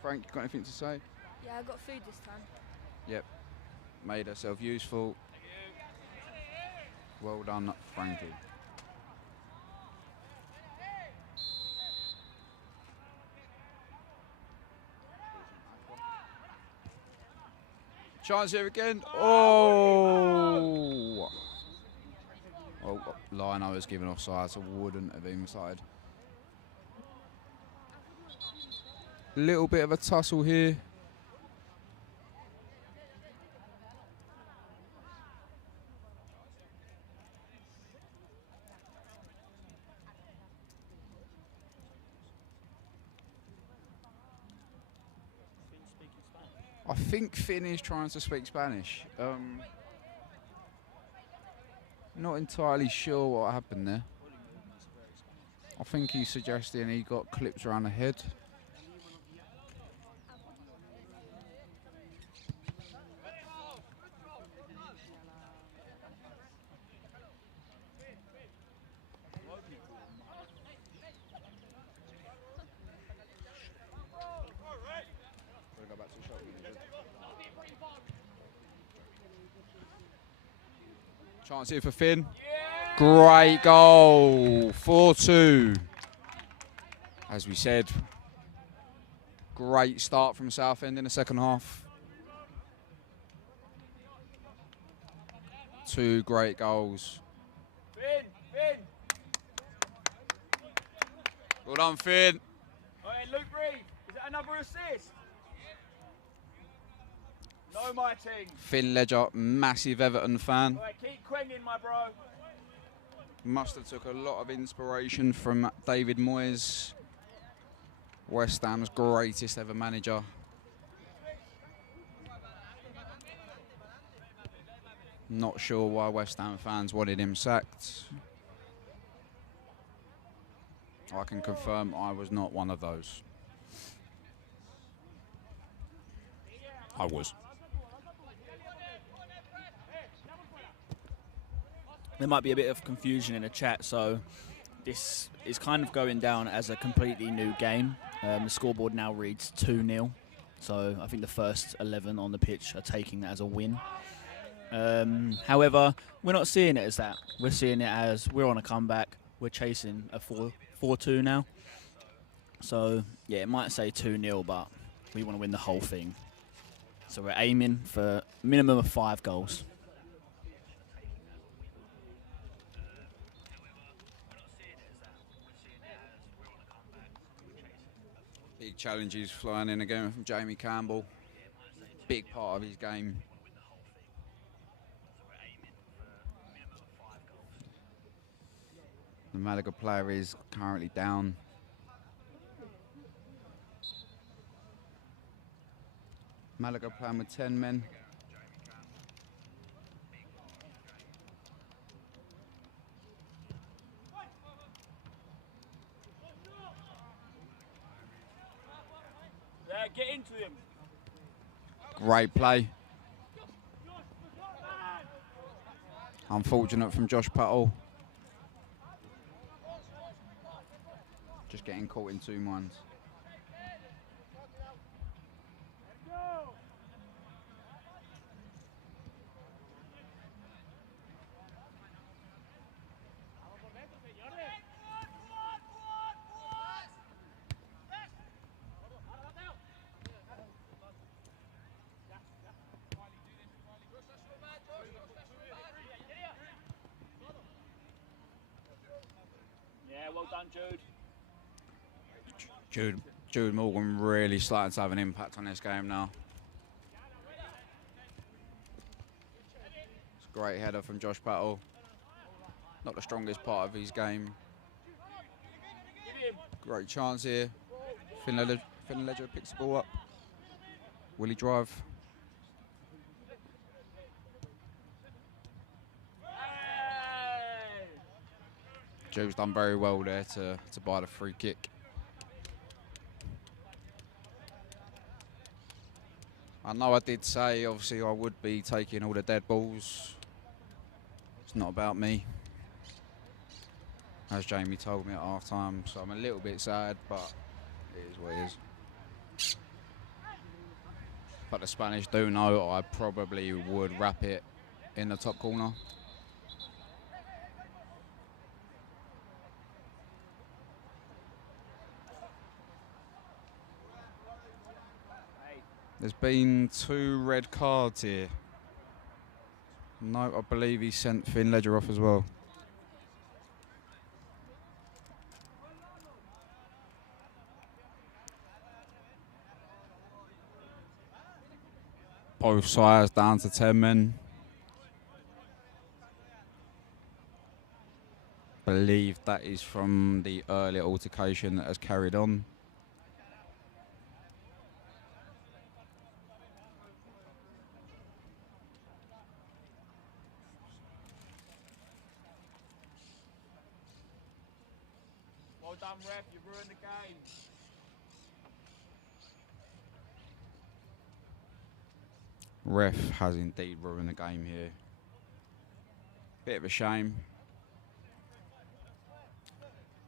Frank, you got anything to say? Yeah, I got food this time. Yep, made herself useful. Well done, Frankie. Chance here again. Oh! Oh, Lino has given offside, so wouldn't have been side. Little bit of a tussle here. I think Finn is trying to speak Spanish. Not entirely sure what happened there. I think he's suggesting he got clips around the head. Chance here for Finn. Yeah! Great goal. 4-2. As we said, great start from Southend in the second half. 2 great goals. Finn! Well done, Finn. All right, Luke Reed, is that another assist? No, my team. Finn Ledger, massive Everton fan. All right, keep quenging, my bro. Must have took a lot of inspiration from David Moyes, West Ham's greatest ever manager. Not sure why West Ham fans wanted him sacked. I can confirm I was not one of those. I was. There might be a bit of confusion in the chat, so this is kind of going down as a completely new game. The scoreboard now reads 2-0. So I think the first 11 on the pitch are taking that as a win. However, we're not seeing it as that. We're seeing it as we're on a comeback. We're chasing a 4-2 now. So, yeah, it might say 2-0, but we want to win the whole thing. So we're aiming for a minimum of 5 goals. Big challenges flying in again from Jamie Campbell. Big part of his game. The Málaga player is currently down. Málaga playing with 10 men. Yeah, get into him. Great play. Unfortunate from Josh Puttle. Just getting caught in 2 minds. Yeah, well done, Jude. Jude Morgan really starting to have an impact on this game now. It's a great header from Josh Puttle. Not the strongest part of his game. Great chance here. Finlay Ledger picks the ball up. Will he drive? Joe's done very well there to buy the free kick. I know I did say, obviously, I would be taking all the dead balls. It's not about me, as Jamie told me at half time, so I'm a little bit sad, but it is what it is. But the Spanish do know I probably would wrap it in the top corner. There's been 2 red cards here. No, I believe he sent Finn Ledger off as well. Both sides down to 10 men. Believe that is from the earlier altercation that has carried on. Well done, ref. You ruined the game. Ref has indeed ruined the game here. Bit of a shame.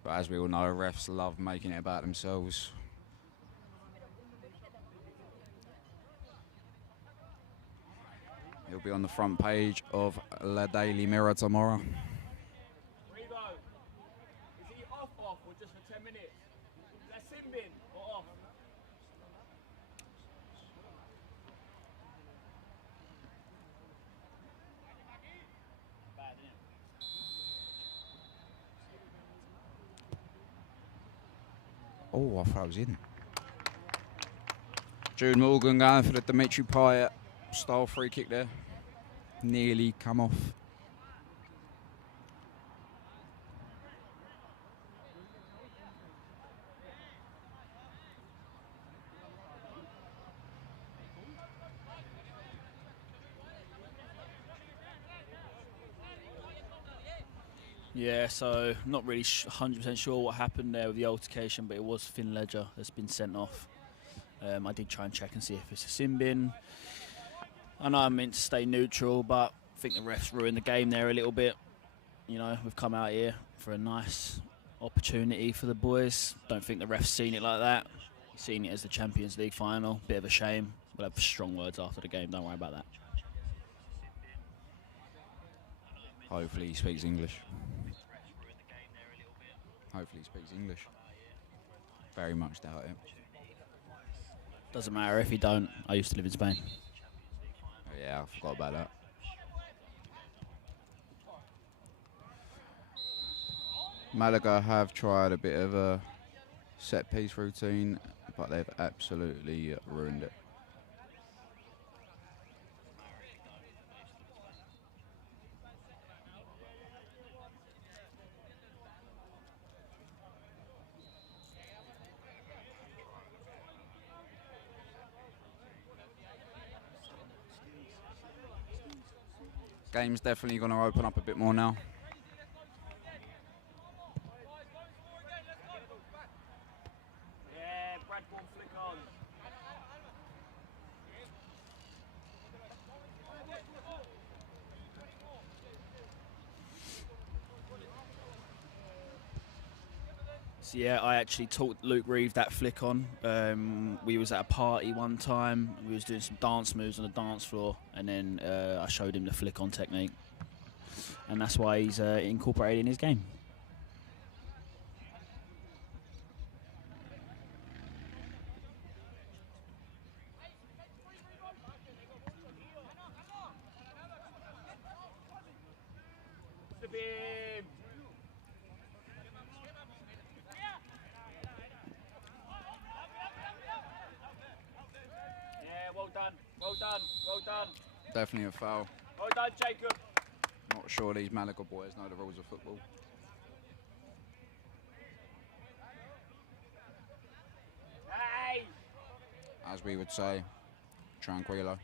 But as we all know, refs love making it about themselves. He'll be on the front page of La Daily Mirror tomorrow. Rebo, is he off or just for 10 minutes? Is that sin bin or off? Bad, isn't it? Oh, I thought I was in. Jude Morgan going for the Dimitri Payet style free kick there. Nearly come off. Yeah, so not really 100% sure what happened there with the altercation, but it was Finn Ledger that's been sent off. I did try and check and see if it's a sin bin. I know I meant to stay neutral, but I think the refs ruined the game there a little bit. You know, we've come out here for a nice opportunity for the boys. Don't think the ref's seen it like that. Seen it as the Champions League final. Bit of a shame. We'll have strong words after the game. Don't worry about that. Hopefully he speaks English. Hopefully he speaks English. Very much doubt it. Doesn't matter if he don't. I used to live in Spain. Yeah, I forgot about that. Malaga have tried a bit of a set-piece routine, but they've absolutely ruined it. Game's definitely going to open up a bit more now. Yeah, Bradford flick on. So yeah, I actually taught Luke Reeve that flick on. We was at a party one time. We was doing some dance moves on the dance floor, and then I showed him the flick on technique, and that's why he's incorporated in his game. Slip him. Yeah, well done, well done, well done. Definitely a foul. Well done, Jacob. Not sure these Malaga boys know the rules of football. Hey! As we would say, tranquilo.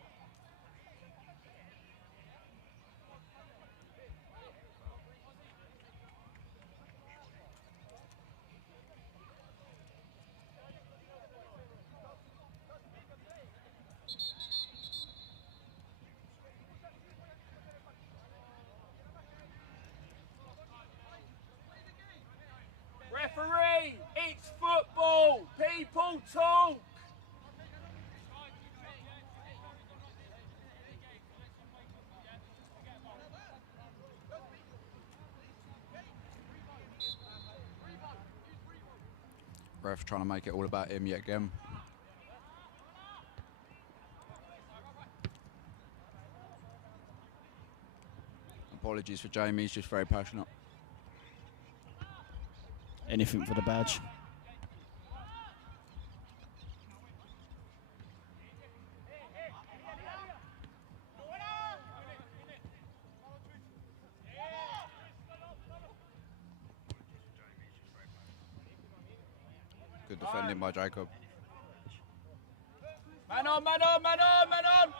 Referee, it's football. People talk. Ref trying to make it all about him yet again. Apologies for Jamie, he's just very passionate. Anything for the badge. Good defending by Jacob. Man on, man on, man on, man on.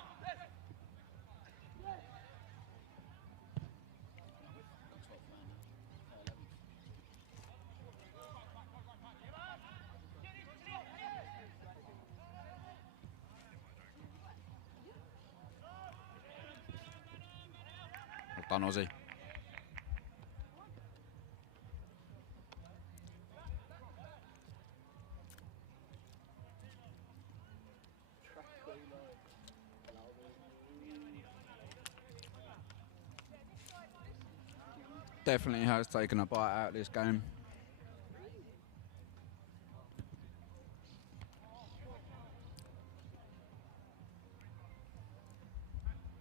Well done, Ozzy. Definitely has taken a bite out of this game.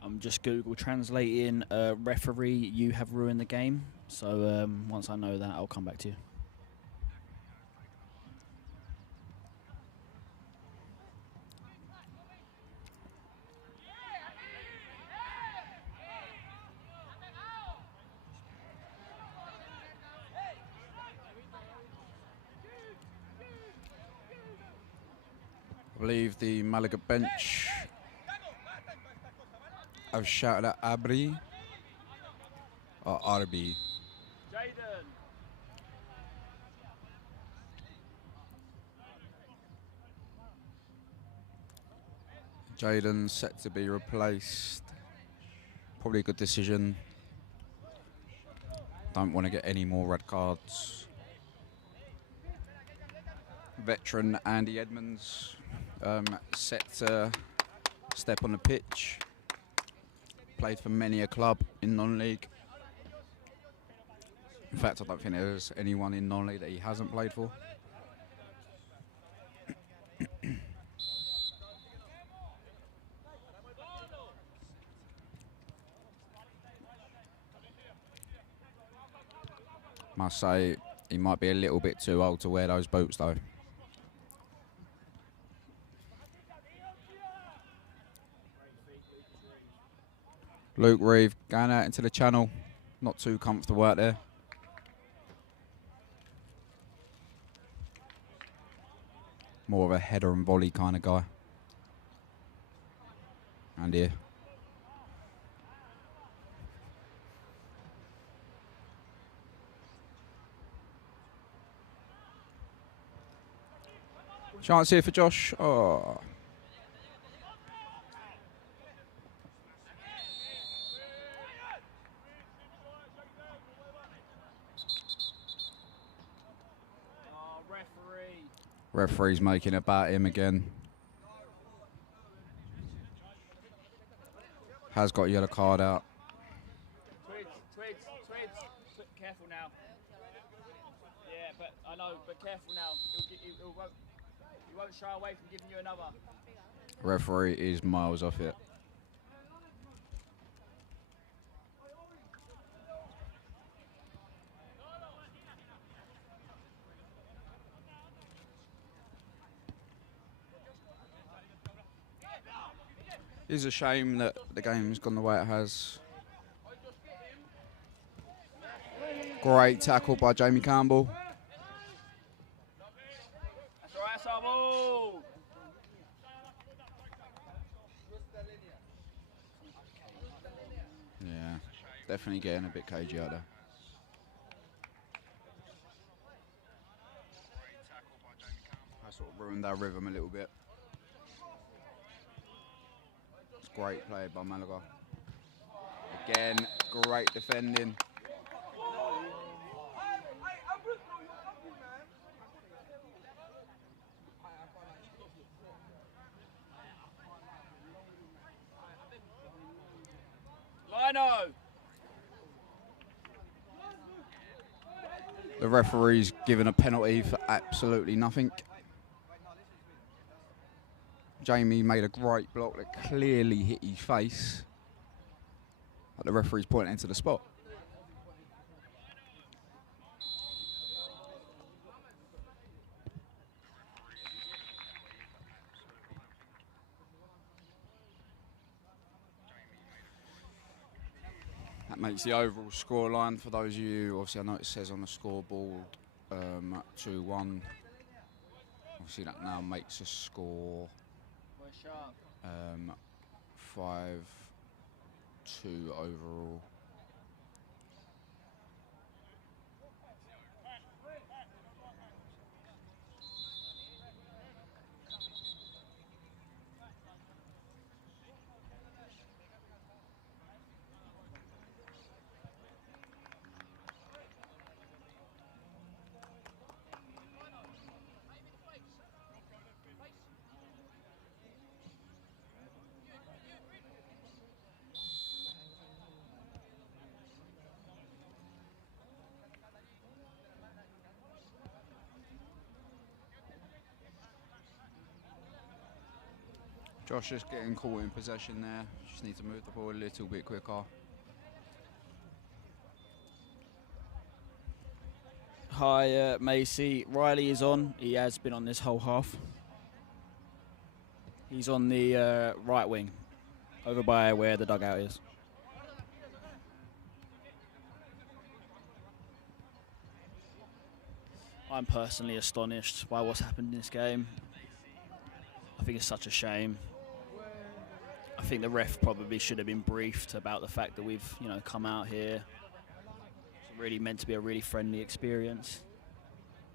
I'm just Google translating referee, you have ruined the game. So once I know that, I'll come back to you. I believe the Malaga bench have shouted at Abri or Arbi. Jaden. Jaden set to be replaced. Probably a good decision. Don't want to get any more red cards. veteran Andy Edmonds set to step on the pitch. Played for many a club in non-league. In fact, I don't think there's anyone in non-league that he hasn't played for. Must say, he might be a little bit too old to wear those boots though. Luke Reeve going out into the channel. Not too comfortable out there. More of a header and volley kind of guy. And here. Chance here for Josh. Oh. Referee's making it about him again. Has got a yellow card out. Twids. Careful now. Yeah, but I know, but careful now. He won't shy away from giving you another. Referee is miles off it. It's a shame that the game's gone the way it has. Great tackle by Jamie Campbell. That's all right, Samu. Yeah, definitely getting a bit cagey out there. That sort of ruined our rhythm a little bit. It's great play by Málaga. Again, great defending. Lino. The referee's given a penalty for absolutely nothing. Jamie made a great block that clearly hit his face. But the referee's pointing to the spot. That makes the overall scoreline for those of you, obviously I know it says on the scoreboard 2-1. Obviously that now makes a score 5-2 overall. Josh is getting caught in possession there. Just need to move the ball a little bit quicker. Hi, Macy. Riley is on. He has been on this whole half. He's on the right wing, over by where the dugout is. I'm personally astonished by what's happened in this game. I think it's such a shame. I think the ref probably should have been briefed about the fact that we've, come out here. It's really meant to be a really friendly experience,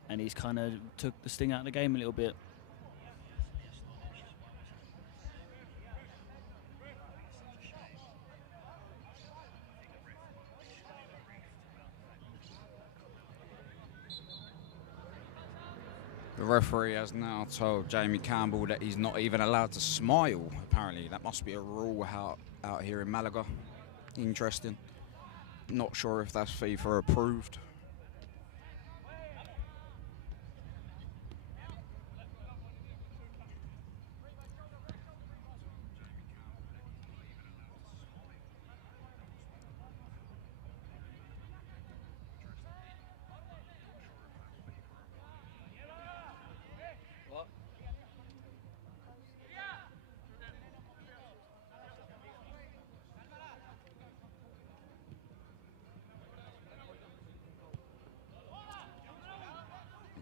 and he's kind of took the sting out of the game a little bit. The referee has now told Jamie Campbell that he's not even allowed to smile, apparently. That must be a rule out here in Malaga. Interesting. Not sure if that's FIFA approved.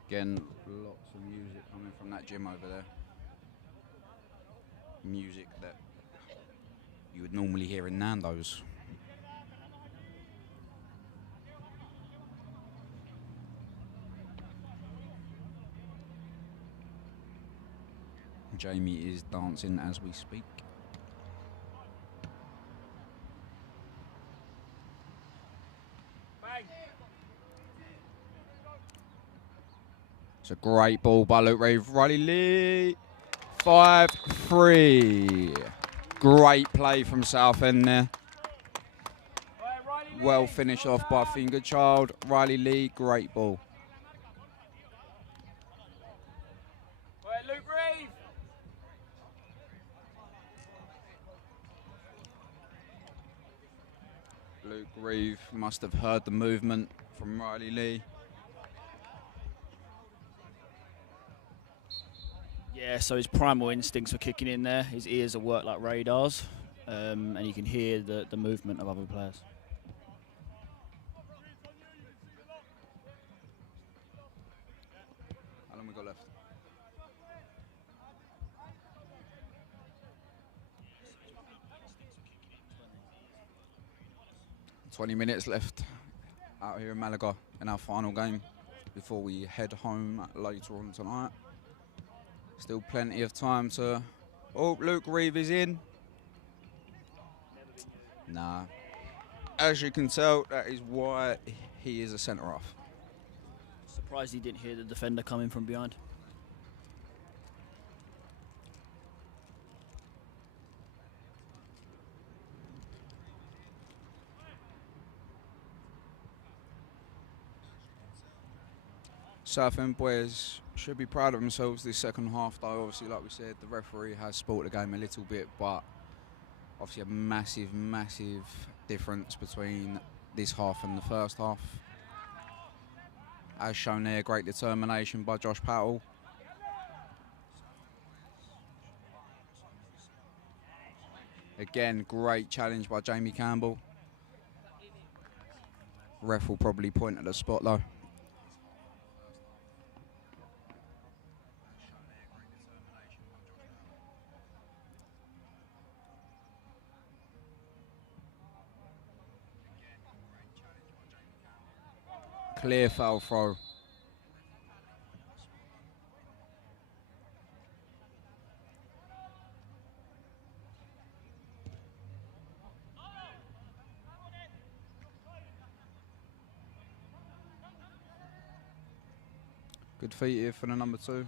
Again, lots of music coming from that gym over there. Music that you would normally hear in Nando's. Jamie is dancing as we speak. It's a great ball by Luke Reeve. Riley Lee. 5-3. Great play from Southend there. Well finished off by Fingerchild. Riley Lee, great ball. Luke Reeve. Luke Reeve must have heard the movement from Riley Lee. Yeah, so his primal instincts were kicking in there. His ears are worked like radars, and you can hear the movement of other players. How long we got left? "20 minutes left out here in Malaga in our final game before we head home later on tonight. Still plenty of time to... Oh, Luke Reeve is in. Nah. As you can tell, that is why he is a centre-half. Surprised he didn't hear the defender coming from behind. Southend boys should be proud of themselves this second half, though. Obviously, like we said, the referee has spoilt the game a little bit, but obviously a massive, massive difference between this half and the first half. As shown there, great determination by Josh Powell. Again, great challenge by Jamie Campbell. Ref will probably point at the spot, though. Clear foul throw. Good feet here for the number 2.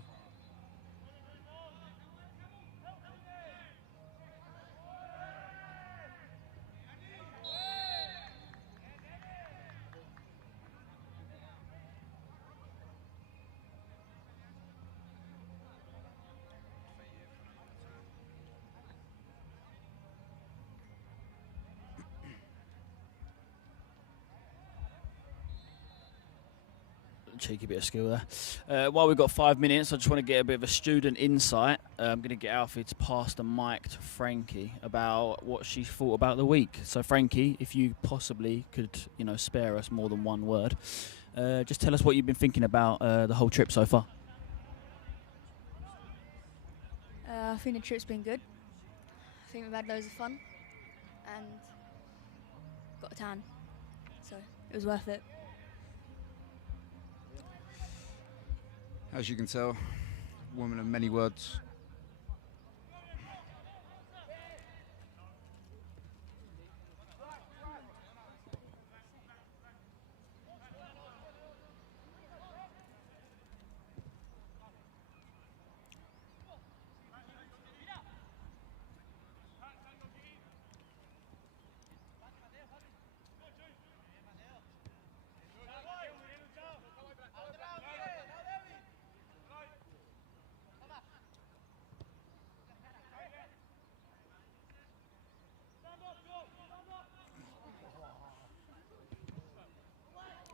Cheeky bit of skill there. While we've got 5 minutes, I just want to get a bit of a student insight. I'm going to get Alfie to pass the mic to Frankie about what she thought about the week. So Frankie, if you possibly could, spare us more than one word, just tell us what you've been thinking about the whole trip so far. I think the trip's been good. I think we've had loads of fun and got a tan, so it was worth it. As you can tell, woman of many words.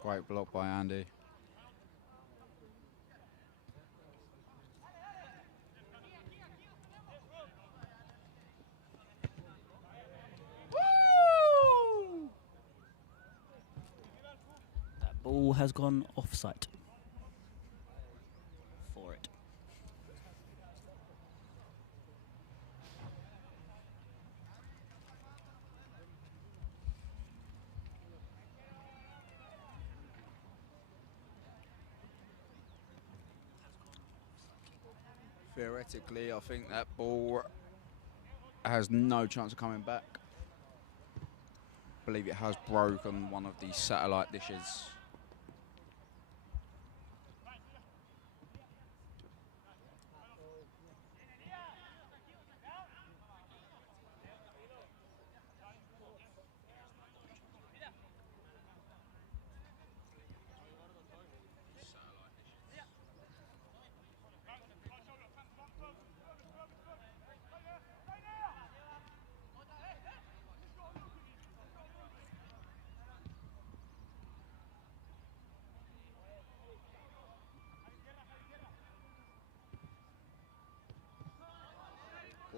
Great block by Andy. That ball has gone offside. For it. Theoretically, I think that ball has no chance of coming back. I believe it has broken one of the satellite dishes.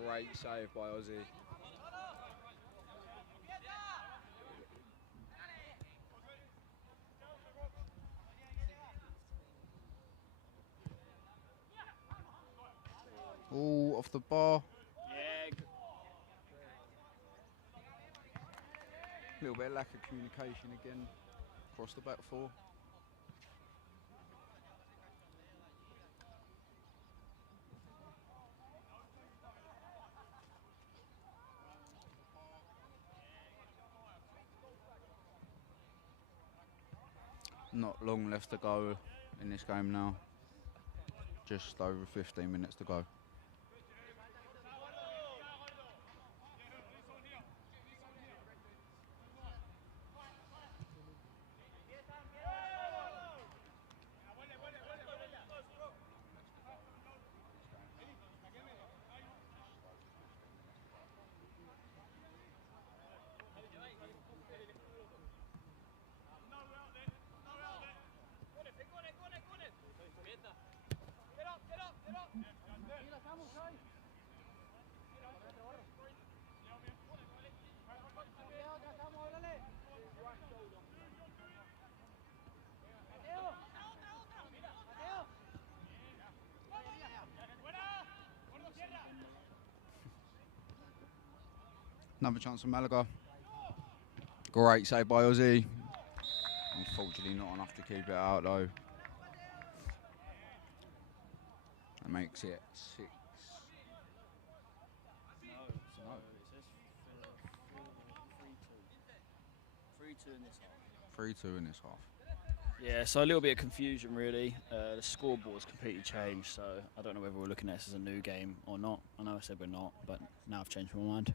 Great save by Ozzy. All off the bar. Yeah. A little bit of lack of communication again across the back four. Not long left to go in this game now. Just over 15 minutes to go. Another chance for Málaga. Great save by Ozzy. Unfortunately not enough to keep it out though. That makes it 6. No, it says 3-2. 3-2 in this half. 3-2 in this half. Yeah, so a little bit of confusion really. The scoreboard's completely changed, so I don't know whether we're looking at this as a new game or not. I know I said we're not, but now I've changed my mind.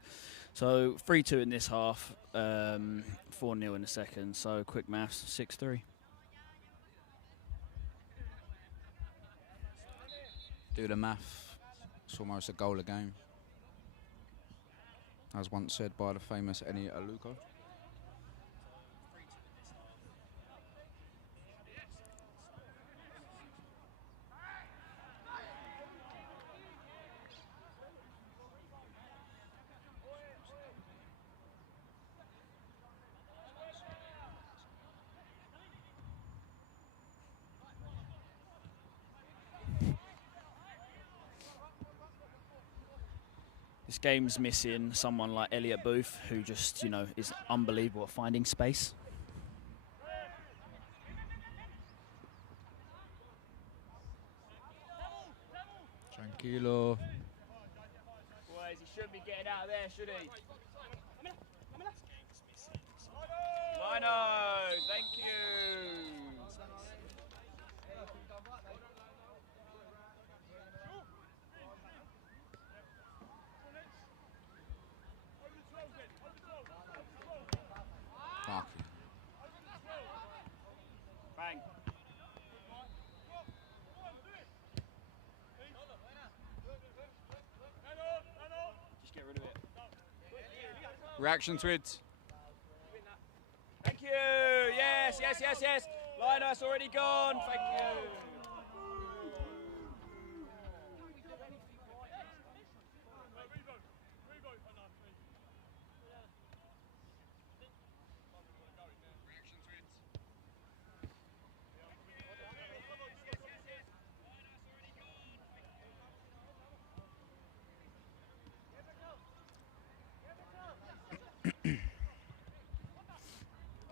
So 3-2 in this half, 4-0 in the second, so quick maths, 6-3. Do the math, it's almost a goal a game. As once said by the famous Eni Aluko. This game's missing someone like Elliot Booth, who just, you know, is unbelievable at finding space. Tranquilo. Boys, he shouldn't be getting out of there, should he? Rhino, thank you. Fuck. Bang. Just get rid of it. Reaction to it. Thank you. Yes, yes, yes, yes. Linus already gone. Thank you.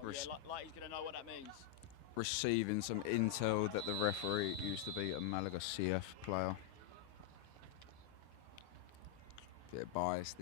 Yeah, like he's going to know what that means. Receiving some intel that the referee used to be a Málaga CF player. Bit biased.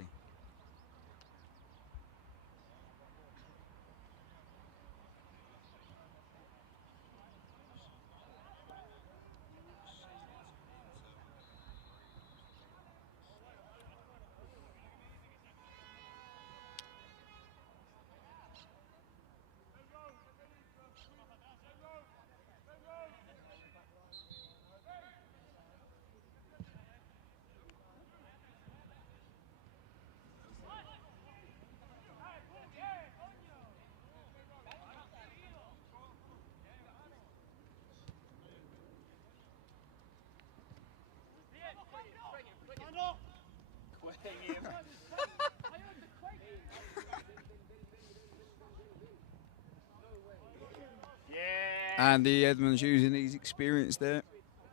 Andy Edmonds using his experience there.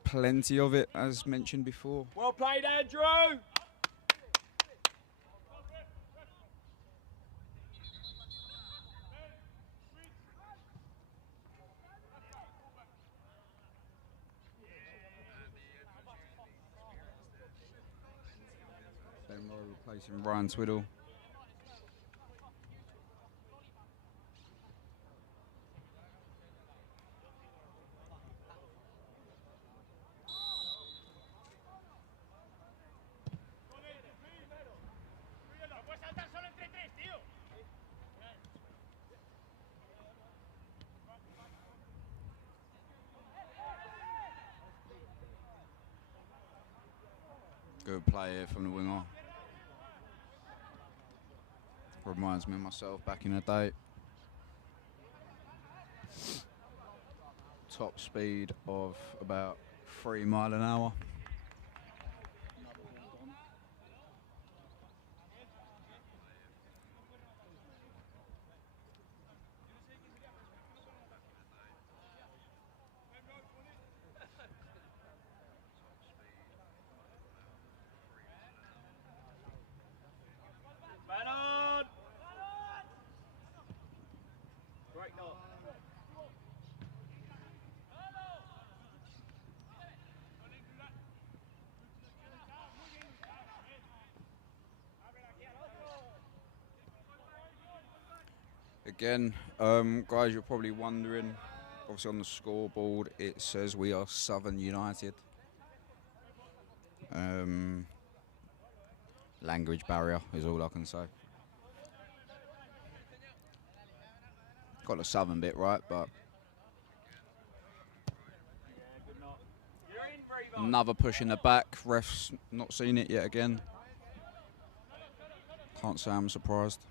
Plenty of it, as mentioned before. Well played, Andrew. Ben Rowe replacing Ryan Twiddle. Good play here from the winger. Reminds me of myself back in the day. Top speed of about 3 miles an hour. Again, guys, you're probably wondering, obviously on the scoreboard it says we are Southern United. Language barrier is all I can say. Got the southern bit right, but another push in the back. Ref's not seen it yet again. Can't say I'm surprised.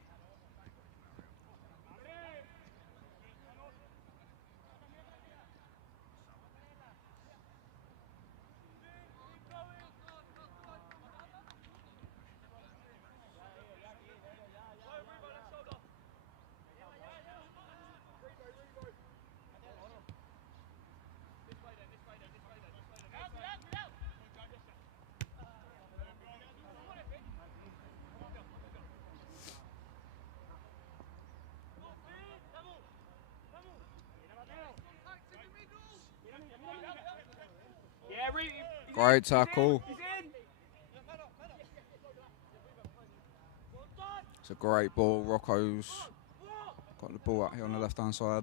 Great tackle. It's a great ball. Rocco's got the ball out here on the left-hand side.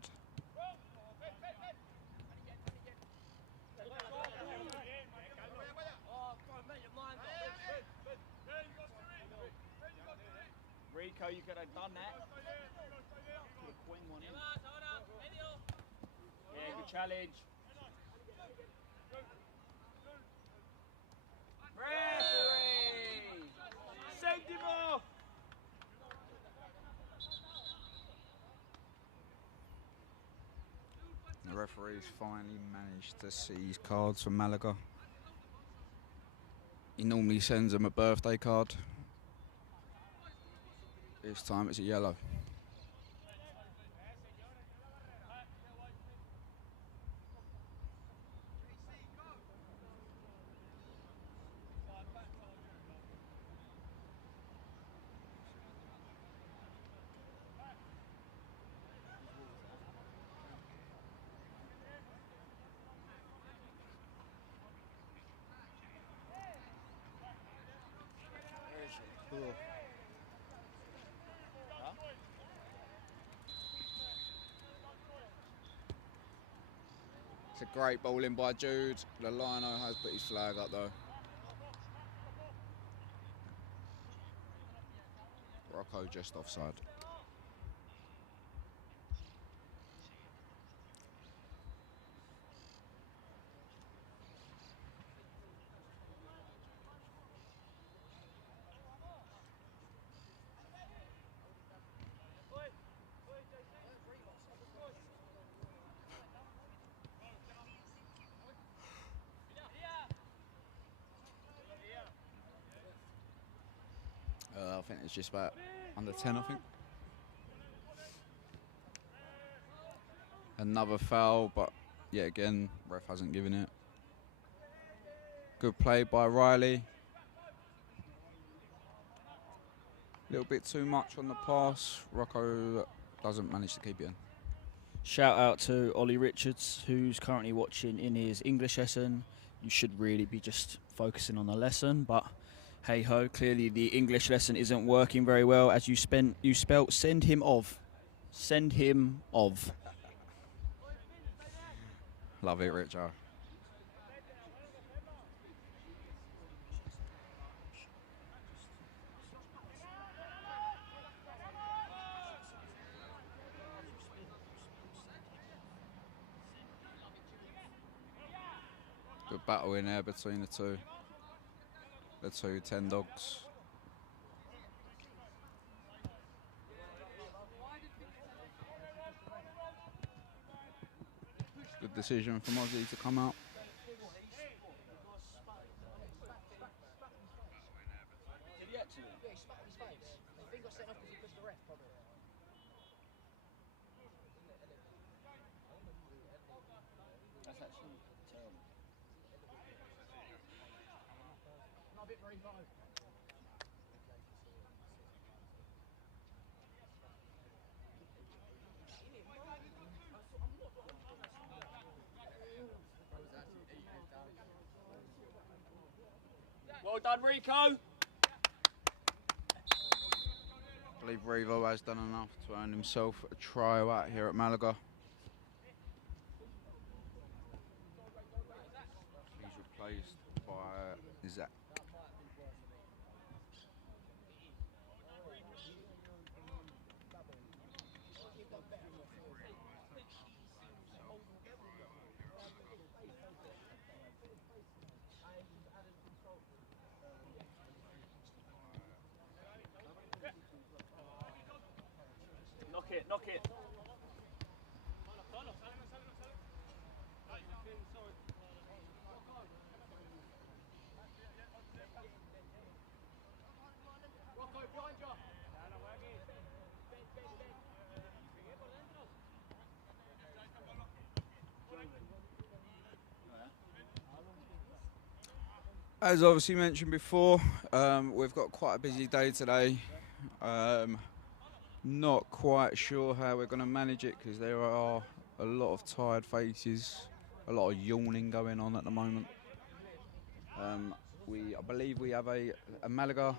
Rico, you could have done that. Queen one in. Yeah, good challenge. Referee! Send him off! The referee's finally managed to see his cards for Malaga. He normally sends them a birthday card. This time it's a yellow. It's a great ball in by Jude. The lino has put his flag up though. Rocco just offside. I think it's just about under 10, I think. Another foul, but yet again, ref hasn't given it. Good play by Riley. A little bit too much on the pass. Rocco doesn't manage to keep it in. Shout out to Ollie Richards, who's currently watching in his English lesson. You should really be just focusing on the lesson, but hey ho, clearly the English lesson isn't working very well. As you spelt send him of. Send him of. Love it, Richard. Good battle in there between the two 10 dogs. Good decision from Ozzy to come out. Did he actually? Yeah, he spat in his face. I think he got sent off because he pushed the ref, probably. That's actually terrible. Not a bit very low. Well done, Rico. I believe Revo has done enough to earn himself a trial out here at Malaga. He's replaced by Zach. Knock it. As obviously mentioned before, we've got quite a busy day today. Not quite sure how we're going to manage it because there are a lot of tired faces, a lot of yawning going on at the moment. I believe we have a Malaga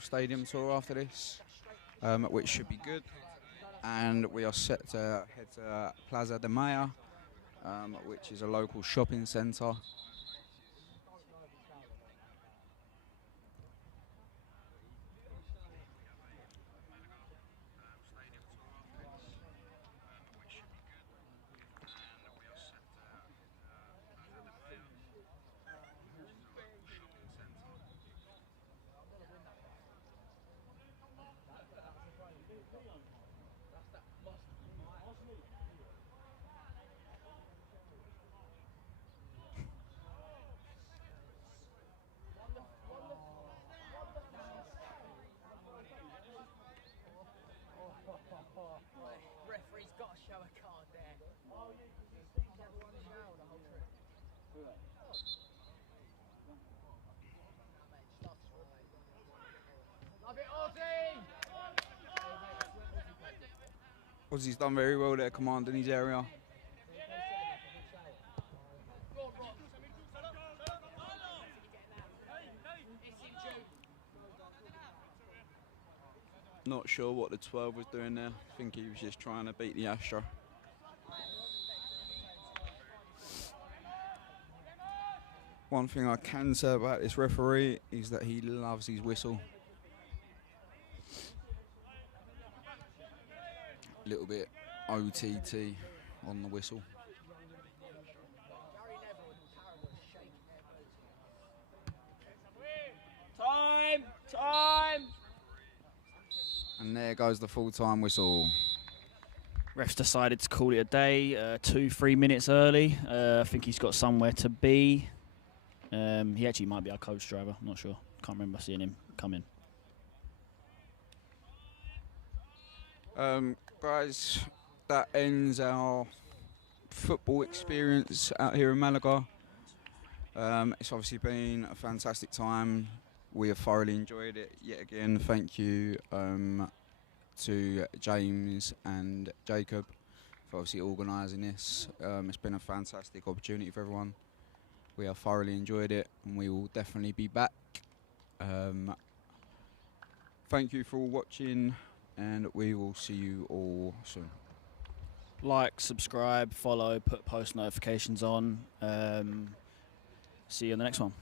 stadium tour after this, which should be good. And we are set to head to Plaza de Mayo, which is a local shopping centre. Love it, Ozzy! Ozzy's done very well there, commanding his area. Not sure what the 12 was doing there. I think he was just trying to beat the Astra. One thing I can say about this referee is that he loves his whistle. A little bit OTT on the whistle. Time! Time! And there goes the full-time whistle. Ref's decided to call it a day, 2-3 minutes early. I think he's got somewhere to be. He actually might be our coach driver, I'm not sure. Can't remember seeing him come in. Guys, that ends our football experience out here in Malaga. It's obviously been a fantastic time. We have thoroughly enjoyed it yet again. Thank you to James and Jacob for obviously organising this. It's been a fantastic opportunity for everyone. We have thoroughly enjoyed it and we will definitely be back. Thank you for watching and we will see you all soon. Like, subscribe, follow, put post notifications on. See you in the next one.